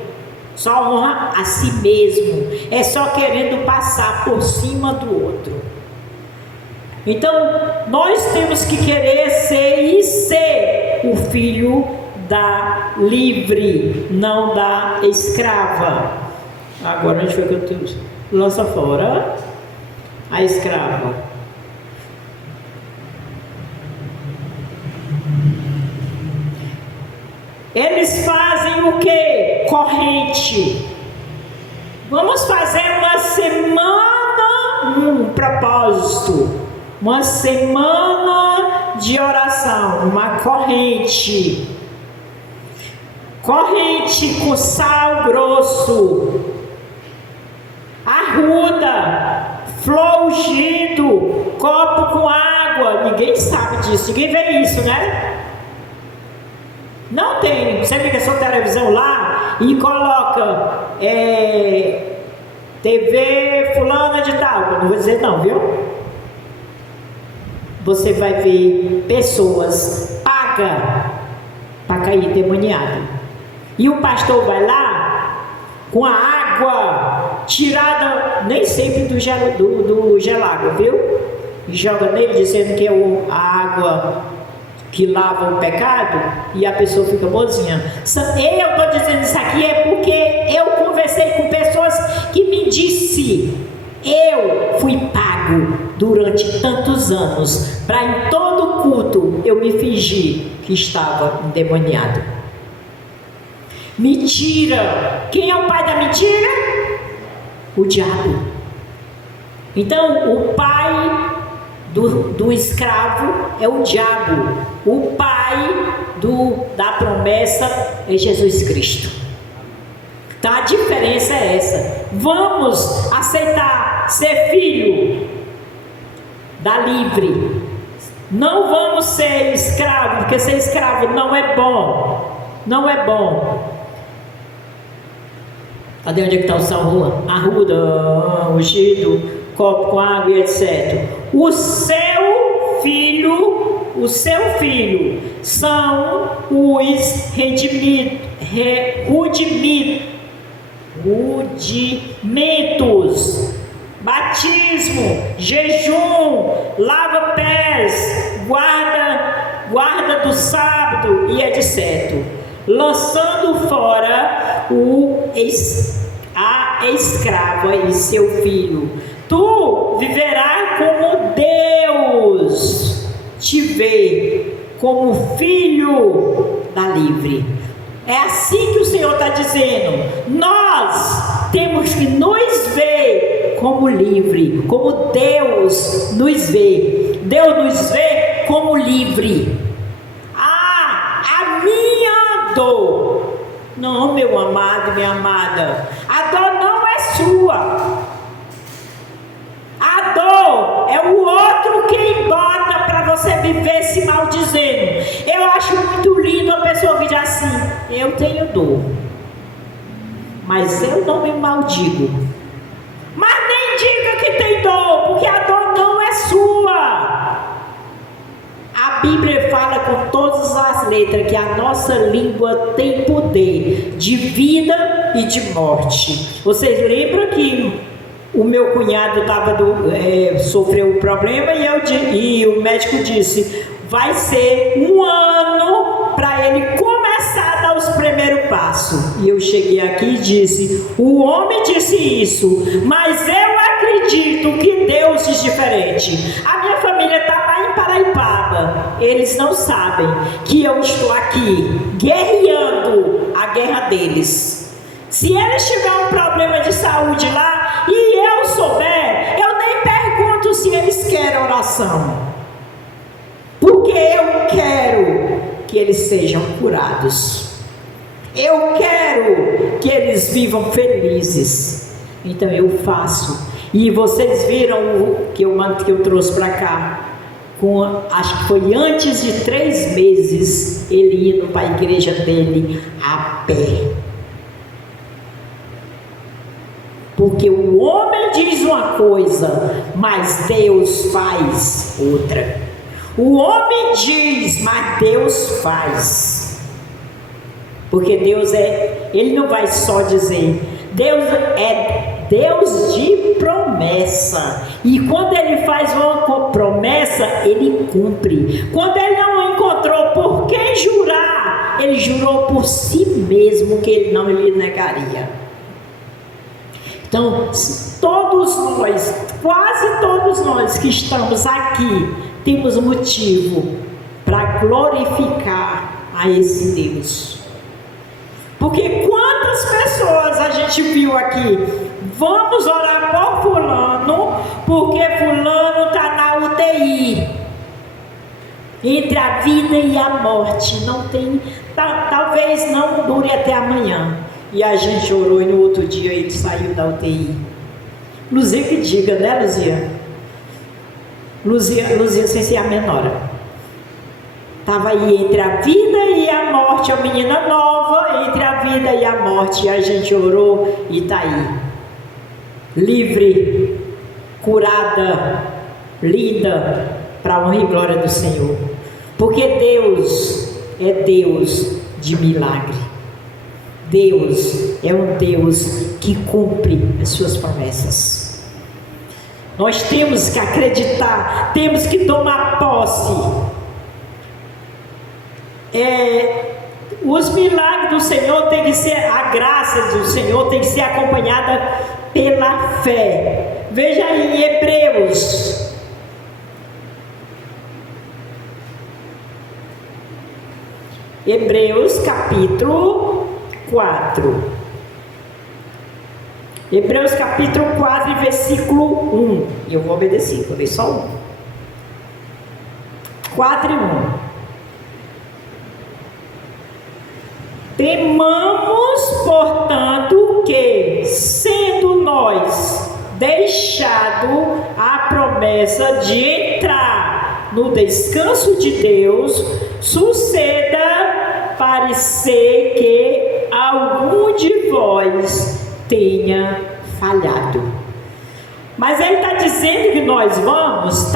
só honra a si mesmo. É só querendo passar por cima do outro. Então, nós temos que querer ser e ser o filho da livre, não da escrava. Agora a gente vai que eu lança fora a escrava. Eles fazem o que? Corrente. Vamos fazer uma semana, um propósito, uma semana de oração, uma corrente. Corrente com sal grosso, arruda, flor ungido, copo com água. Ninguém sabe disso, ninguém vê isso, né? Não tem. Você liga a sua televisão lá e coloca TV fulana de tal. Eu não vou dizer não, viu? Você vai ver pessoas pagas para cair demoniado. E o pastor vai lá com a água tirada, nem sempre do gelágua, viu? E joga nele dizendo que é a água que lava o pecado, e a pessoa fica boazinha. Eu estou dizendo isso aqui é porque eu conversei com pessoas que me disse, eu fui pago durante tantos anos para em todo culto eu me fingir que estava endemoniado. Mentira. Quem é o pai da mentira? O diabo. Então o pai do escravo é o diabo. O pai da promessa é Jesus Cristo. Então a diferença é essa. Vamos aceitar ser filho da livre. Não vamos ser escravo, porque ser escravo não é bom. Não é bom. Cadê onde é que está o sal? Arruda, ungido, copo com água e etc. O seu filho são os rudimentos: batismo, jejum, lava pés, guarda do sábado e etc. Lançando fora a escrava e seu filho. Tu viverás como Deus te vê, como filho da livre. É assim que o Senhor está dizendo. Nós temos que nos ver como livre, como Deus nos vê. Deus nos vê como livre. A minha dor. Não, meu amado, minha amada. A dor não é sua. A dor é o outro quem bota para você viver se maldizendo. Eu acho muito lindo a pessoa vir assim: eu tenho dor, mas eu não me maldigo. Mas nem diga que tem dor, porque a dor não é sua. A Bíblia fala com todas as letras que a nossa língua tem poder de vida e de morte. Vocês lembram que o meu cunhado sofreu um problema e o médico disse: vai ser um ano para ele começar a dar os primeiros passos. E eu cheguei aqui e disse: o homem disse isso, mas eu acredito que Deus diz diferente. A minha família está lá em Paraipaba. Eles não sabem que eu estou aqui guerreando a guerra deles. Se eles tiverem um problema de saúde lá e eu souber, eu nem pergunto se eles querem oração, porque eu quero que eles sejam curados. Eu quero que eles vivam felizes. Então eu faço. E vocês viram o que eu trouxe para cá. Acho que foi antes de 3 meses, ele indo para a igreja dele a pé. Porque o homem diz uma coisa, mas Deus faz outra. O homem diz, mas Deus faz. Porque Deus ele não vai só dizer. Deus Deus de promessa. E quando Ele faz uma promessa, Ele cumpre. Quando Ele não encontrou por quem jurar, Ele jurou por si mesmo que Ele não lhe negaria. Então, todos nós, quase todos nós que estamos aqui, temos motivo para glorificar a esse Deus. Porque quantas pessoas a gente viu aqui, vamos orar por fulano, porque fulano está na UTI, entre a vida e a morte, não tem, talvez não dure até amanhã, e a gente orou e no outro dia ele saiu da UTI. Luzia que diga, né, Luzia? Luzia sem ser a menor, estava aí entre a vida e a morte, a menina nova, entre a vida e a morte, e a gente orou e está aí, livre, curada, linda, para a honra e glória do Senhor, porque Deus é Deus de milagre. Deus é um Deus que cumpre as suas promessas. Nós temos que acreditar, temos que tomar posse. Os milagres do Senhor tem que ser, a graça do Senhor tem que ser acompanhada pela fé. Veja aí em Hebreus capítulo 4. Hebreus capítulo 4, versículo 1. Eu vou obedecer, vou ler só 1. 4 e 1. Temamos, portanto, que, sendo nós deixado a promessa de entrar no descanso de Deus, suceda parecer que algum de vós tenha falhado. Mas ele está dizendo que nós vamos,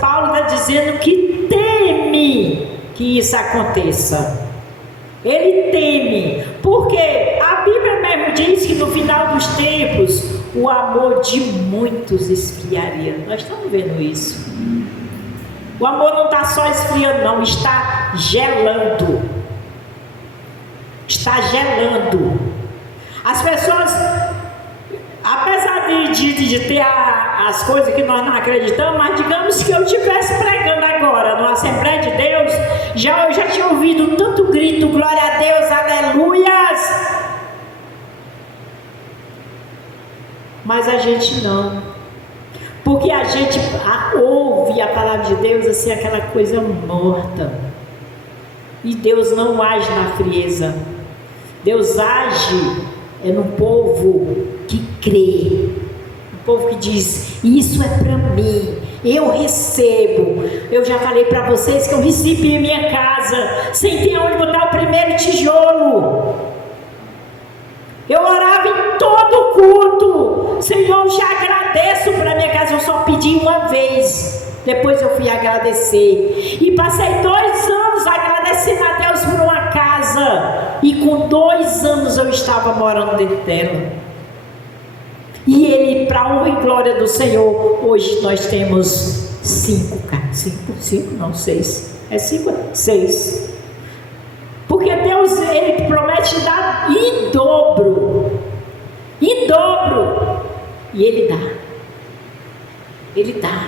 Paulo está dizendo que teme que isso aconteça. Ele teme, porque a Bíblia mesmo diz que no final dos tempos o amor de muitos esfriaria. Nós estamos vendo isso. O amor não está só esfriando, não, está gelando. Está gelando. As pessoas, apesar de ter as coisas que nós não acreditamos, mas digamos que eu estivesse pregando agora numa Assembleia de Deus, eu já tinha ouvido tanto grito, glória a Deus, aleluias, mas a gente não, porque a gente ouve a palavra de Deus assim, aquela coisa morta, e Deus não age na frieza. Deus age no povo que crê, um povo que diz, isso é para mim, eu recebo. Eu já falei para vocês que eu recebi a minha casa sem ter onde botar o primeiro tijolo. Eu orava em todo culto, Senhor, já agradeço para minha casa. Eu só pedi uma vez, depois eu fui agradecer, e passei 2 anos agradecendo a Deus por uma casa, e com 2 anos eu estava morando dentro dela. E Ele, para a honra e glória do Senhor, hoje nós temos 5, 6. Porque Deus, Ele promete dar em dobro, e Ele dá.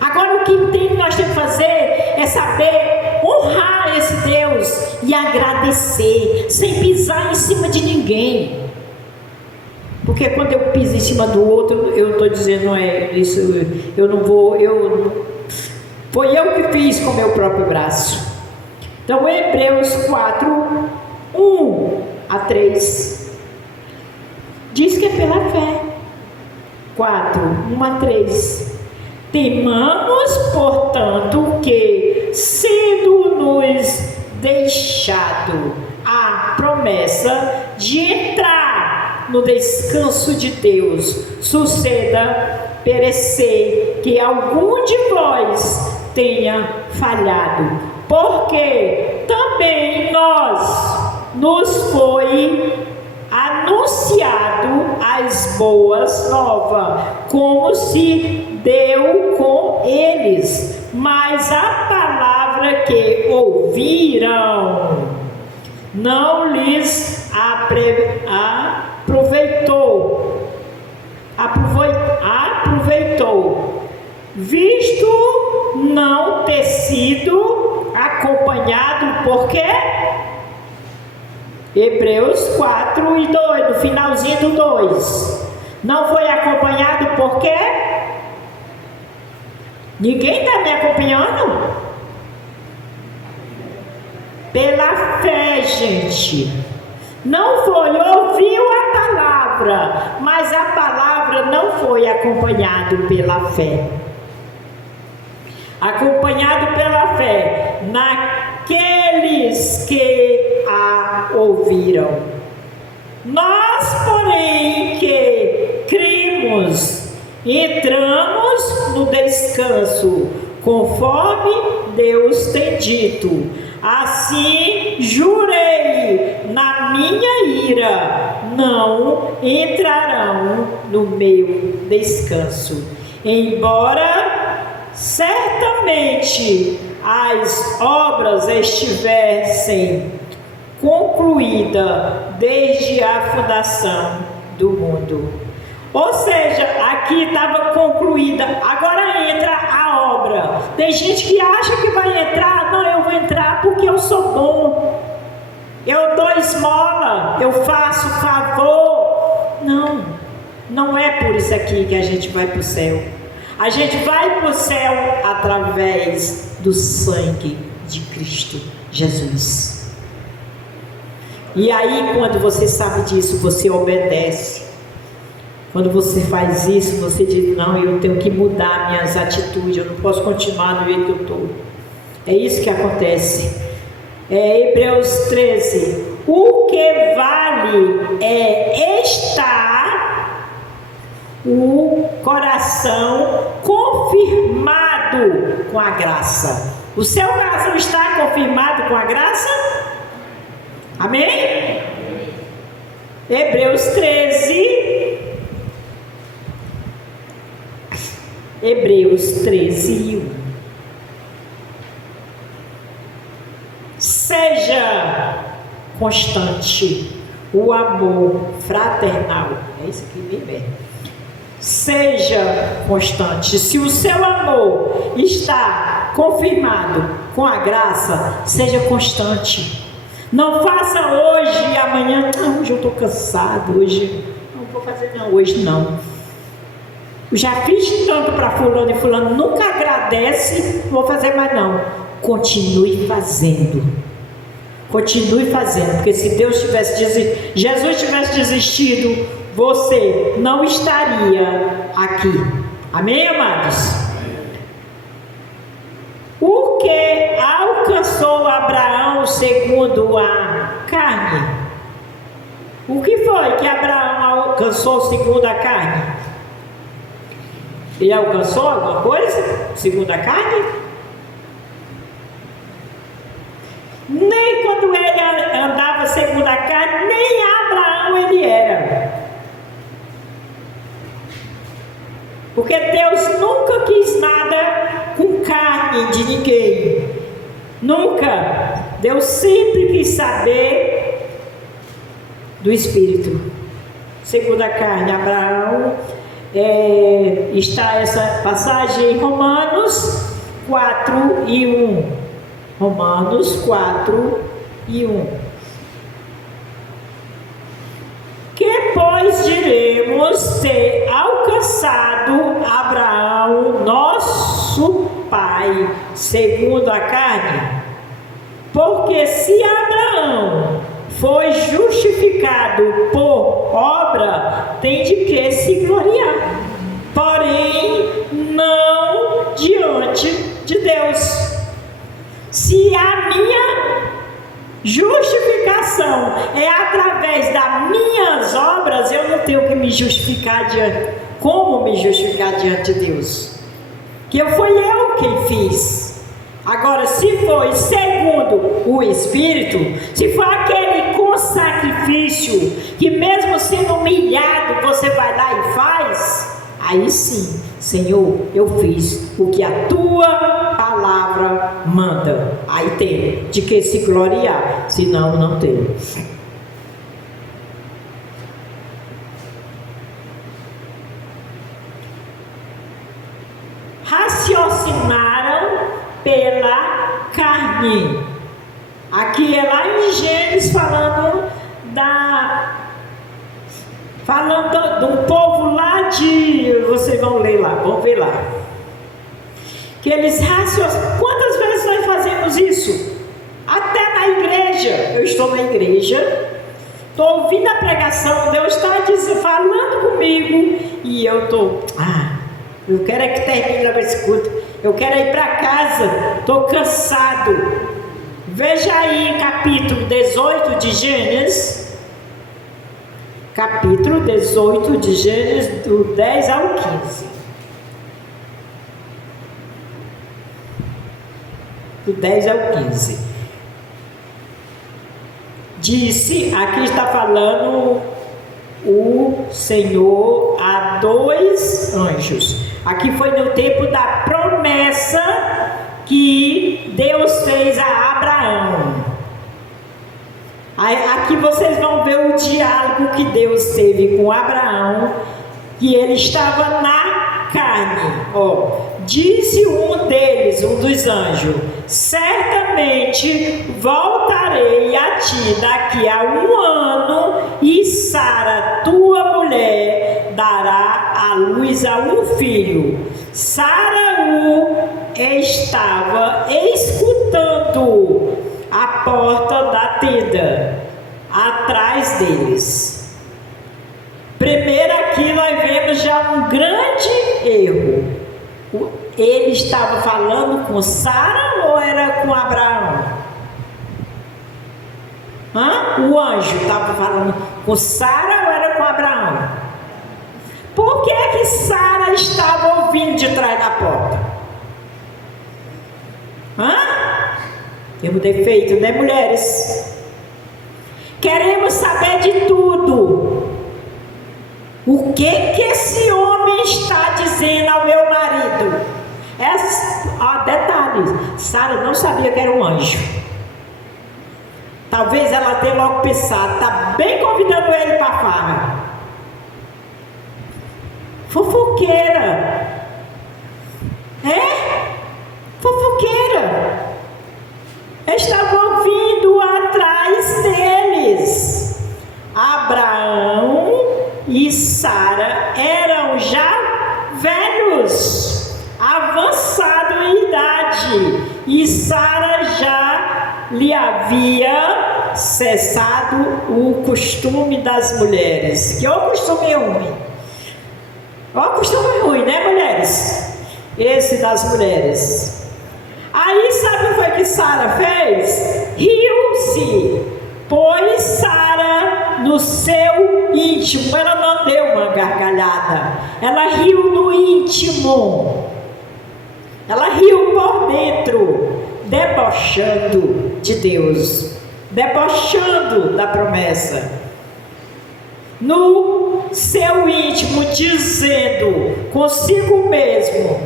Agora o que nós temos que fazer é saber honrar esse Deus e agradecer, sem pisar em cima de ninguém. Porque quando eu piso em cima do outro, eu estou dizendo, não é isso, eu não vou, foi eu que fiz com o meu próprio braço. Então, Hebreus 4, 1 a 3, diz que é pela fé. 4, 1 a 3. Temamos, portanto, que, sendo-nos deixado a promessa de entrar no descanso de Deus, suceda perecer que algum de vós tenha falhado, porque também nos foi anunciado as boas novas, como se deu com eles, mas a palavra que ouviram não lhes aproveitou, visto não ter sido acompanhado por quê? Hebreus 4 e 2, no finalzinho do 2. Não foi acompanhado por quê? Ninguém está me acompanhando? Pela fé, gente. Não foi, ouviu a palavra, mas a palavra não foi acompanhado pela fé. Acompanhado pela fé naqueles que a ouviram. Nós, porém, que cremos, entramos no descanso, conforme Deus tem dito. Assim jurei na minha ira, não entrarão no meu descanso, embora certamente as obras estivessem concluídas desde a fundação do mundo. Ou seja, aqui estava concluída, agora entra a obra. Tem gente que acha que vai entrar, não, eu vou entrar porque eu sou bom, eu dou esmola, eu faço favor. Não, não é por isso aqui que a gente vai para o céu. A gente vai para o céu através do sangue de Cristo Jesus. E aí, quando você sabe disso, você obedece. Quando você faz isso, você diz, não, eu tenho que mudar minhas atitudes, eu não posso continuar do jeito que eu estou. É isso que acontece. Hebreus 13. O que vale é estar o coração confirmado com a graça. O seu coração está confirmado com a graça? Amém? Hebreus 13. Hebreus 13, 1. Seja constante o amor fraternal. É isso aqui mesmo. Seja constante. Se o seu amor está confirmado com a graça, seja constante. Não faça hoje e amanhã. Não, hoje eu estou cansado. Hoje não vou fazer, não. Hoje não. Eu já fiz tanto para fulano e fulano nunca agradece, não vou fazer mais não. Continue fazendo. Continue fazendo, porque se Jesus tivesse desistido, você não estaria aqui. Amém, amados? O que alcançou Abraão segundo a carne? O que foi que Abraão alcançou segundo a carne? Ele alcançou alguma coisa segundo a carne? Nem quando ele andava segundo a carne, nem Abraão ele era. Porque Deus nunca quis nada com carne de ninguém. Nunca. Deus sempre quis saber do Espírito. Segundo a carne, Abraão... está essa passagem em Romanos 4 e 1. Romanos 4 e 1. Que pois diremos ter alcançado Abraão, nosso pai, segundo a carne? Porque se Abraão foi justificado por obra, tem de que se gloriar, porém não diante de Deus. Se a minha justificação é através das minhas obras, eu não tenho que me justificar diante. Como me justificar diante de Deus? Que foi eu quem fiz. Agora, se foi segundo o Espírito, se for aquele com sacrifício, que mesmo sendo humilhado, você vai lá e faz, aí sim, Senhor, eu fiz o que a tua palavra manda. Aí tem de que se gloriar, senão não tem. Raciocinaram pela carne. Aqui é lá em Gênesis falando de um povo lá de, vocês vão ler lá, vão ver lá, que eles raciocinam. Quantas vezes nós fazemos isso? Até na igreja. Eu estou na igreja, estou ouvindo a pregação, Deus está falando comigo, e eu estou, eu quero é que termine logo esse culto, eu quero ir para casa, estou cansado. Veja aí capítulo 18 de Gênesis, capítulo 18 de Gênesis, do 10 ao 15. Do 10 ao 15. Disse, aqui está falando o Senhor a dois anjos. Aqui foi no tempo da promessa que Deus fez a Abraão. Aqui vocês vão ver o diálogo que Deus teve com Abraão, que ele estava na carne. Disse um deles, um dos anjos: certamente voltarei a ti daqui a 1 ano, e Sara, tua mulher, dará à luz a um filho. Sara estava escutando a porta da tenda, atrás deles. Primeiro aqui nós vemos já um grande erro. Ele estava falando com Sara ou era com Abraão? O anjo estava falando com Sara ou era com Abraão? Por que Sara estava ouvindo de trás da porta? Temos defeito, né, mulheres? Queremos saber de tudo. O que esse homem está dizendo ao meu marido? Detalhes, Sara não sabia que era um anjo. Talvez ela tenha logo pensado, está bem convidando ele para a farra. Fofoqueira. Fofoqueira. Estava ouvindo atrás deles. Abraão e Sara eram já velhos, avançados em idade, e Sara já lhe havia cessado o costume das mulheres. Que é o costume ruim. É o costume ruim, né, mulheres? Esse das mulheres. Aí sabe o que foi que Sara fez? Riu-se, pois Sara no seu íntimo, ela não deu uma gargalhada, ela riu no íntimo, ela riu por dentro, debochando de Deus, debochando da promessa, no seu íntimo, dizendo consigo mesmo: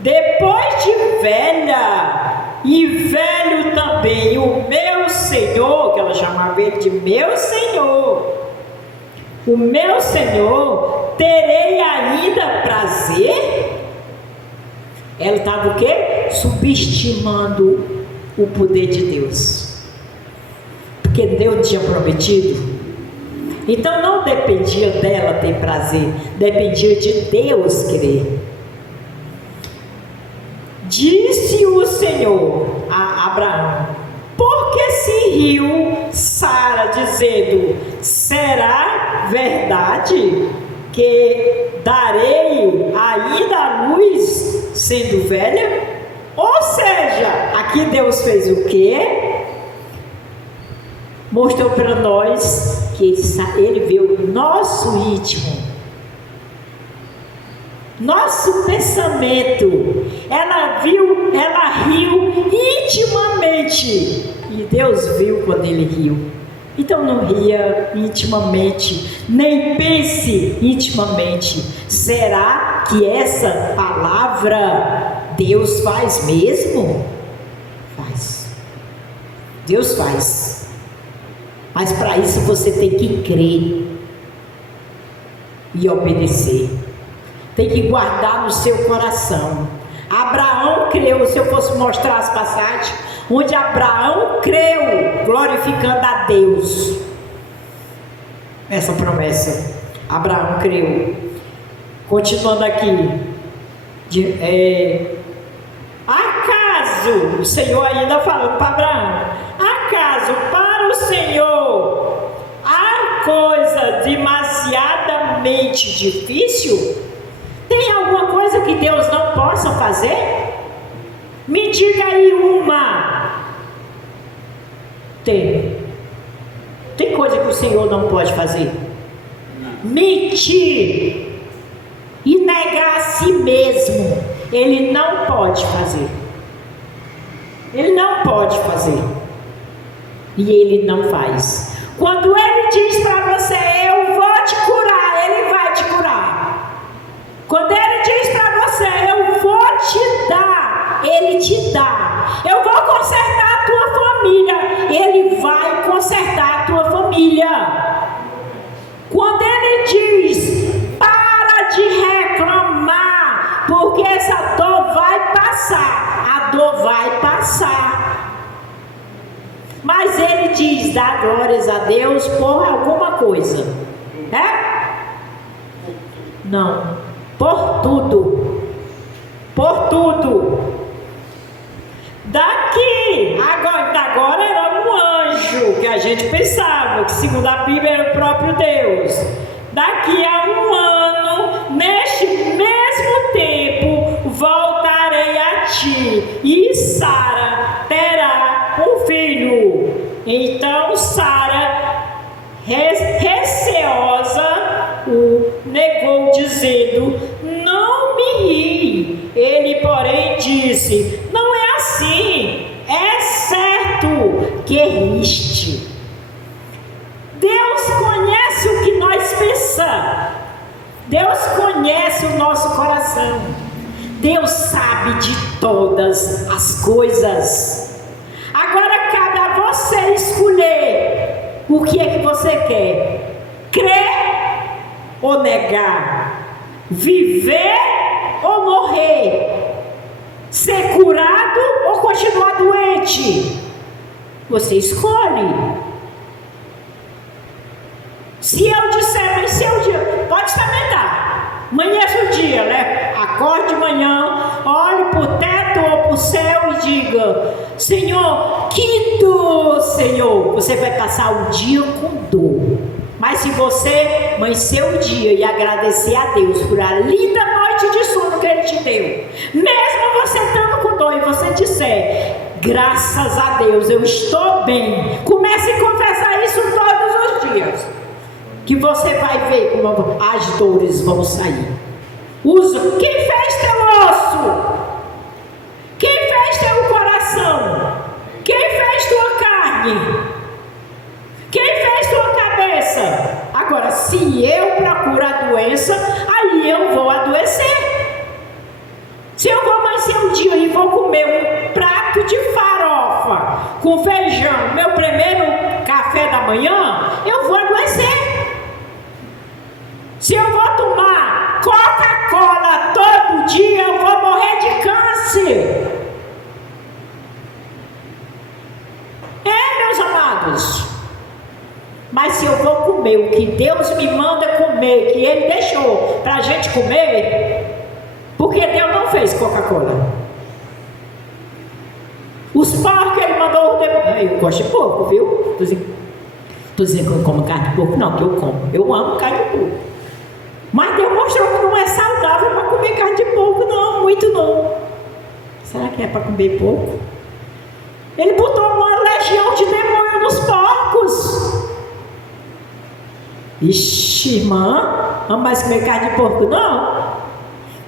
depois de velha e velho também o meu Senhor, que ela chamava ele de meu Senhor, o meu Senhor, terei ainda prazer? Ela estava o quê? Subestimando o poder de Deus, porque Deus tinha prometido. Então não dependia dela ter prazer, dependia de Deus querer. Disse o Senhor a Abraão: por que se riu Sara, dizendo: será verdade que darei ainda a luz sendo velha? Ou seja, aqui Deus fez o quê? Mostrou para nós que ele viu o nosso íntimo. Nosso pensamento, ela viu, ela riu intimamente. E Deus viu quando ele riu. Então não ria intimamente, nem pense intimamente. Será que essa palavra Deus faz mesmo? Faz. Deus faz. Mas para isso você tem que crer e obedecer. Tem que guardar no seu coração. Abraão creu. Se eu fosse mostrar as passagens onde Abraão creu, glorificando a Deus, essa promessa, Abraão creu. Continuando aqui, acaso, o Senhor ainda falando para Abraão, acaso para o Senhor há coisa demasiadamente difícil? Tem alguma coisa que Deus não possa fazer? Me diga aí uma. Tem coisa que o Senhor não pode fazer? Mentir e negar a si mesmo, Ele não pode fazer. Ele não pode fazer. E Ele não faz. Quando Ele diz para você, eu vou te curar, Ele vai te curar. Quando Ele diz para você, eu vou te dar, Ele te dá. Eu vou consertar a tua família, Ele vai consertar a tua família. Quando Ele diz, para de reclamar, porque essa dor vai passar, a dor vai passar. Mas Ele diz, dá glórias a Deus por alguma coisa. Não. Por tudo. Por tudo. Daqui, agora era um anjo que a gente pensava que segundo a Bíblia era o próprio Deus. Daqui a um ano, neste mesmo tempo, voltarei a ti e Sara terá um filho. Então Sara, receosa, o negou dizendo, não me ri. Ele porém disse, não é assim, é certo que riste. Deus conhece o que nós pensamos. Deus conhece o nosso coração. Deus sabe de todas as coisas. Agora cabe a você escolher o que é que você quer. Crer ou negar? Viver ou morrer? Ser curado ou continuar doente? Você escolhe. Se eu disser, mas se eu dia, pode experimentar. Amanhece o dia, né? Acorde de manhã, olhe para o teto ou para o céu e diga, Senhor, que dor, Senhor. Você vai passar o dia com dor. Mas se você amanhecer o dia e agradecer a Deus por a linda noite de sono que Ele te deu, mesmo você estando com dor e você disser, graças a Deus, eu estou bem. Comece a confessar isso todos os dias, que você vai ver como as dores vão sair. Quem fez teu osso? Quem fez teu coração? Quem fez tua carne? Quem fez tua cabeça? Agora, se eu procuro a doença, aí eu vou adoecer. Se eu vou amanhecer um dia e vou comer um prato de farofa com feijão, meu primeiro café da manhã, eu vou adoecer. Se eu vou tomar Coca-Cola todo dia, eu vou morrer de câncer. Meus amados. Mas se eu vou comer o que Deus me manda comer, que Ele deixou para a gente comer, porque Deus não fez Coca-Cola. Os porcos Ele mandou. Eu gosto de porco, viu? Estou dizendo que eu não como carne de porco, não, que eu como. Eu amo carne de porco. Mas Deus mostrou que não é saudável para comer carne de porco, não, muito não. Será que é para comer porco? Ele botou uma legião de demônio nos porcos. Ixi, irmã, não mais comer carne de porco, não.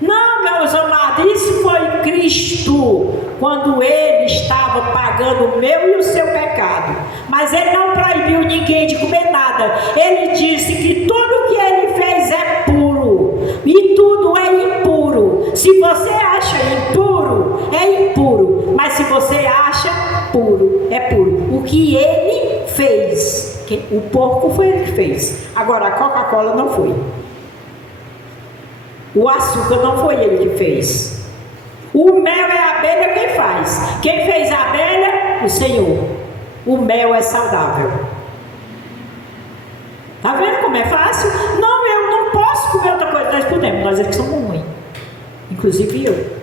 Não, meus amados, isso foi Cristo, quando Ele estava pagando o meu e o seu pecado. Mas Ele não proibiu ninguém de comer nada. Ele disse que tudo que Ele fez é puro, e tudo é impuro. Se você acha impuro, é impuro. Mas se você acha puro, é puro. O que Ele fez, o porco foi Ele que fez. Agora a Coca-Cola não foi. O açúcar não foi Ele que fez. O mel é a abelha quem faz. Quem fez a abelha? O Senhor. O mel é saudável. Tá vendo como é fácil? Não, eu não posso comer outra coisa. Nós podemos, nós é que somos ruins. Inclusive eu.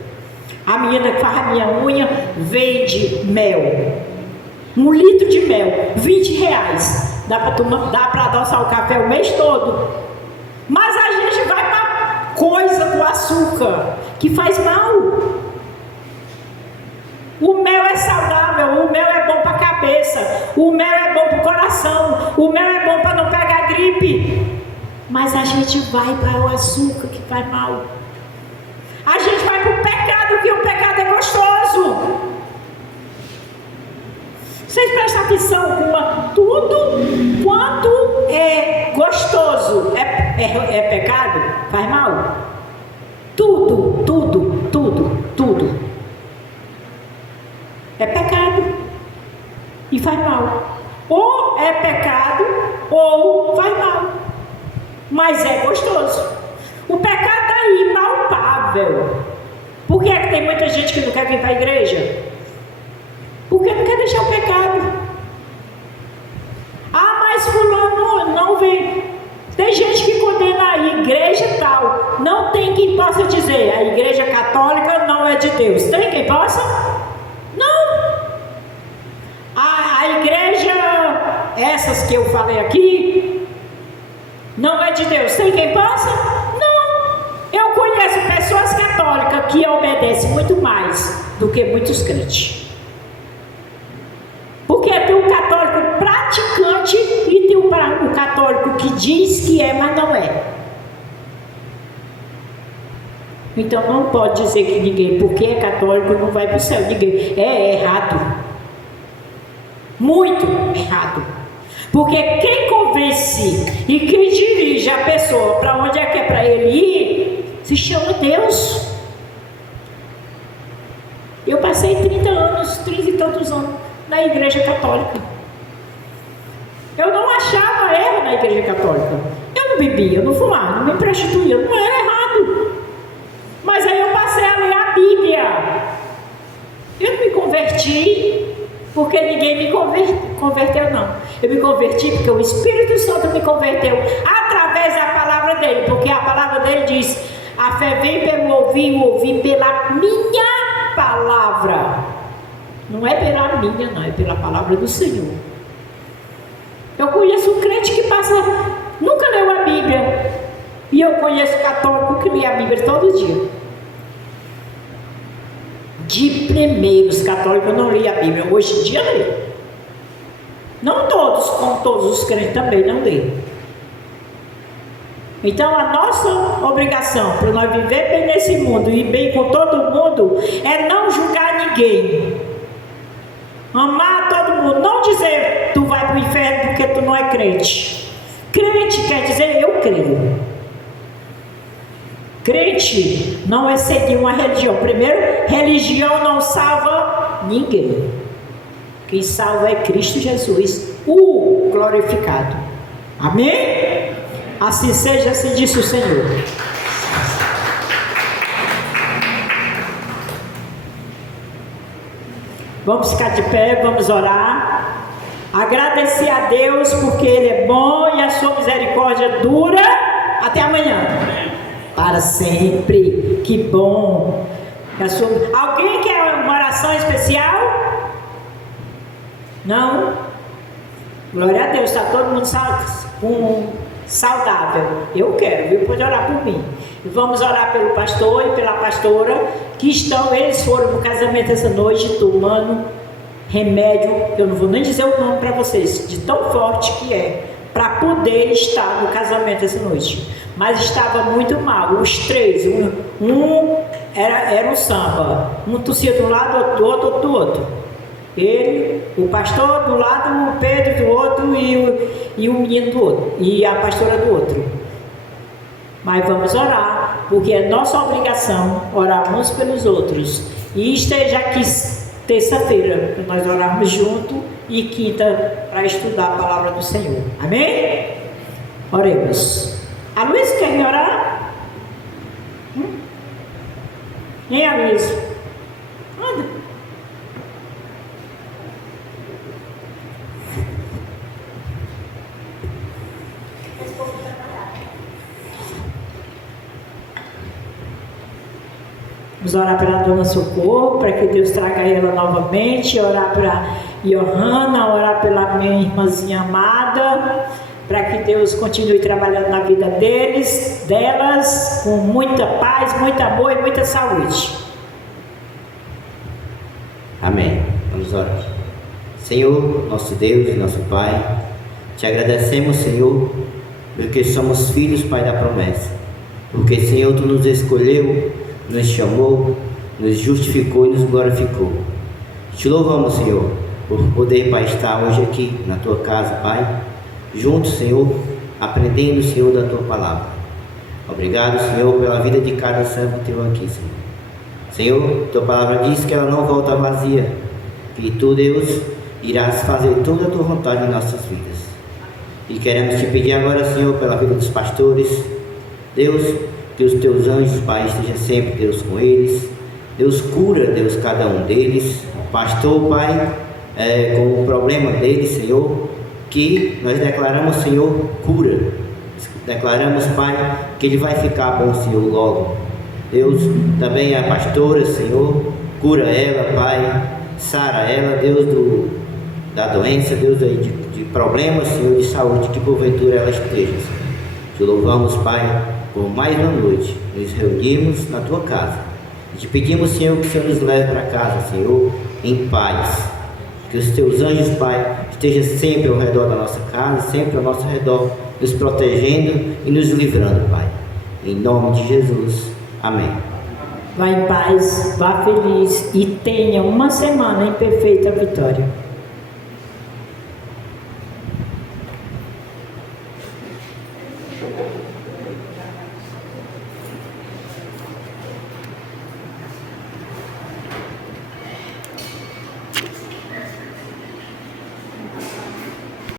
A menina que faz a minha unha vende mel. 1 litro de mel, R$20. Dá para adoçar o café o mês todo. Mas a gente vai para coisa do açúcar que faz mal. O mel é saudável, o mel é bom para a cabeça, o mel é bom para o coração, o mel é bom para não pegar gripe. Mas a gente vai para o açúcar que faz mal. A gente vai para o pecado, que o pecado é gostoso. Vocês prestam atenção com tudo quanto é gostoso é pecado? Faz mal? Tudo é pecado e faz mal. Ou é pecado ou faz mal, mas é gostoso. O pecado está aí, palpável. Por que é que tem muita gente que não quer vir para a igreja? Porque não quer deixar o pecado. Ah, mas fulano não vem. Tem gente que condena a igreja tal. Não tem quem possa dizer, a igreja católica não é de Deus. Tem quem possa? Não. A igreja, essas que eu falei aqui, não é de Deus. Tem quem possa? Não. Eu conheço pessoas católicas que obedecem muito mais do que muitos crentes. Porque tem um católico praticante e tem um católico que diz que é, mas não é. Então não pode dizer que ninguém, porque é católico, não vai para o céu. Ninguém. É errado. Muito errado. Porque quem convence e quem dirige a pessoa para onde é que é para ele ir, se chama Deus. Eu passei 30 anos, 30 e tantos anos na igreja católica. Eu não achava erro na igreja católica. Eu não bebia, eu não fumava, não me prostituía, não era errado. Mas aí eu passei a ler a Bíblia. Eu não me converti porque ninguém me converteu, não. Eu me converti porque o Espírito Santo me converteu através da palavra dele. Porque a palavra dele diz: a fé vem pelo ouvir, o ouvir pela minha palavra. Não é pela minha, não, é pela palavra do Senhor. Eu conheço um crente que nunca leu a Bíblia. E eu conheço católico que lê a Bíblia todo dia. De primeiros católicos eu não li a Bíblia. Hoje em dia lê. Não todos, como todos os crentes também não lê. Então a nossa obrigação para nós viver bem nesse mundo e bem com todo mundo é não julgar ninguém. Amar todo mundo, não dizer tu vai para o inferno porque tu não é crente. Crente quer dizer eu creio. Crente não é seguir uma religião. Primeiro, religião não salva ninguém. Quem salva é Cristo Jesus, o glorificado. Amém? Assim seja, assim disse o Senhor. Vamos ficar de pé, vamos orar. Agradecer a Deus porque Ele é bom e a sua misericórdia dura até amanhã. Para sempre. Que bom. Alguém quer uma oração especial? Não? Glória a Deus, está todo mundo saudável. Eu quero, viu? Pode orar por mim. Vamos orar pelo pastor e pela pastora que eles foram no casamento essa noite tomando remédio, eu não vou nem dizer o nome para vocês, de tão forte que é, para poder estar no casamento essa noite. Mas estava muito mal, os três, era um samba, um tossia de um lado, outro do outro. Ele, o pastor do lado, o Pedro do outro e o menino do outro, e a pastora do outro. Mas vamos orar, porque é nossa obrigação orar uns pelos outros. E esteja aqui terça-feira, para nós orarmos junto, e quinta, para estudar a palavra do Senhor. Amém? Oremos. A Luiz quer me orar? Nem a Luiz. Anda. Vamos orar pela Dona Socorro, para que Deus traga ela novamente, orar para Johanna, orar pela minha irmãzinha amada, para que Deus continue trabalhando na vida delas, com muita paz, muito amor e muita saúde. Amém. Vamos orar. Senhor, nosso Deus e nosso Pai, te agradecemos, Senhor, porque somos filhos, Pai, da promessa. Porque, Senhor, Tu nos escolheu, nos chamou, nos justificou e nos glorificou. Te louvamos, Senhor, por poder, Pai, estar hoje aqui na Tua casa, Pai, juntos, Senhor, aprendendo, Senhor, da Tua palavra. Obrigado, Senhor, pela vida de cada servo Teu aqui, Senhor. Senhor, Tua palavra diz que ela não volta vazia, que Tu, Deus, irás fazer toda a Tua vontade em nossas vidas. E queremos Te pedir agora, Senhor, pela vida dos pastores, Deus, que os Teus anjos, Pai, estejam sempre, Deus, com eles. Deus, cura, Deus, cada um deles. Pastor, Pai, com o problema deles, Senhor, que nós declaramos, Senhor, cura. Declaramos, Pai, que ele vai ficar bom, Senhor, logo. Deus, também a pastora, Senhor, cura ela, Pai, sara ela, Deus, da doença, Deus, de problemas, Senhor, de saúde, que porventura ela esteja, Senhor. Te louvamos, Pai, por mais uma noite, nos reunimos na Tua casa. E te pedimos, Senhor, que o Senhor nos leve para casa, Senhor, em paz. Que os Teus anjos, Pai, estejam sempre ao redor da nossa casa, sempre ao nosso redor, nos protegendo e nos livrando, Pai. Em nome de Jesus. Amém. Vá em paz, vá feliz e tenha uma semana em perfeita vitória.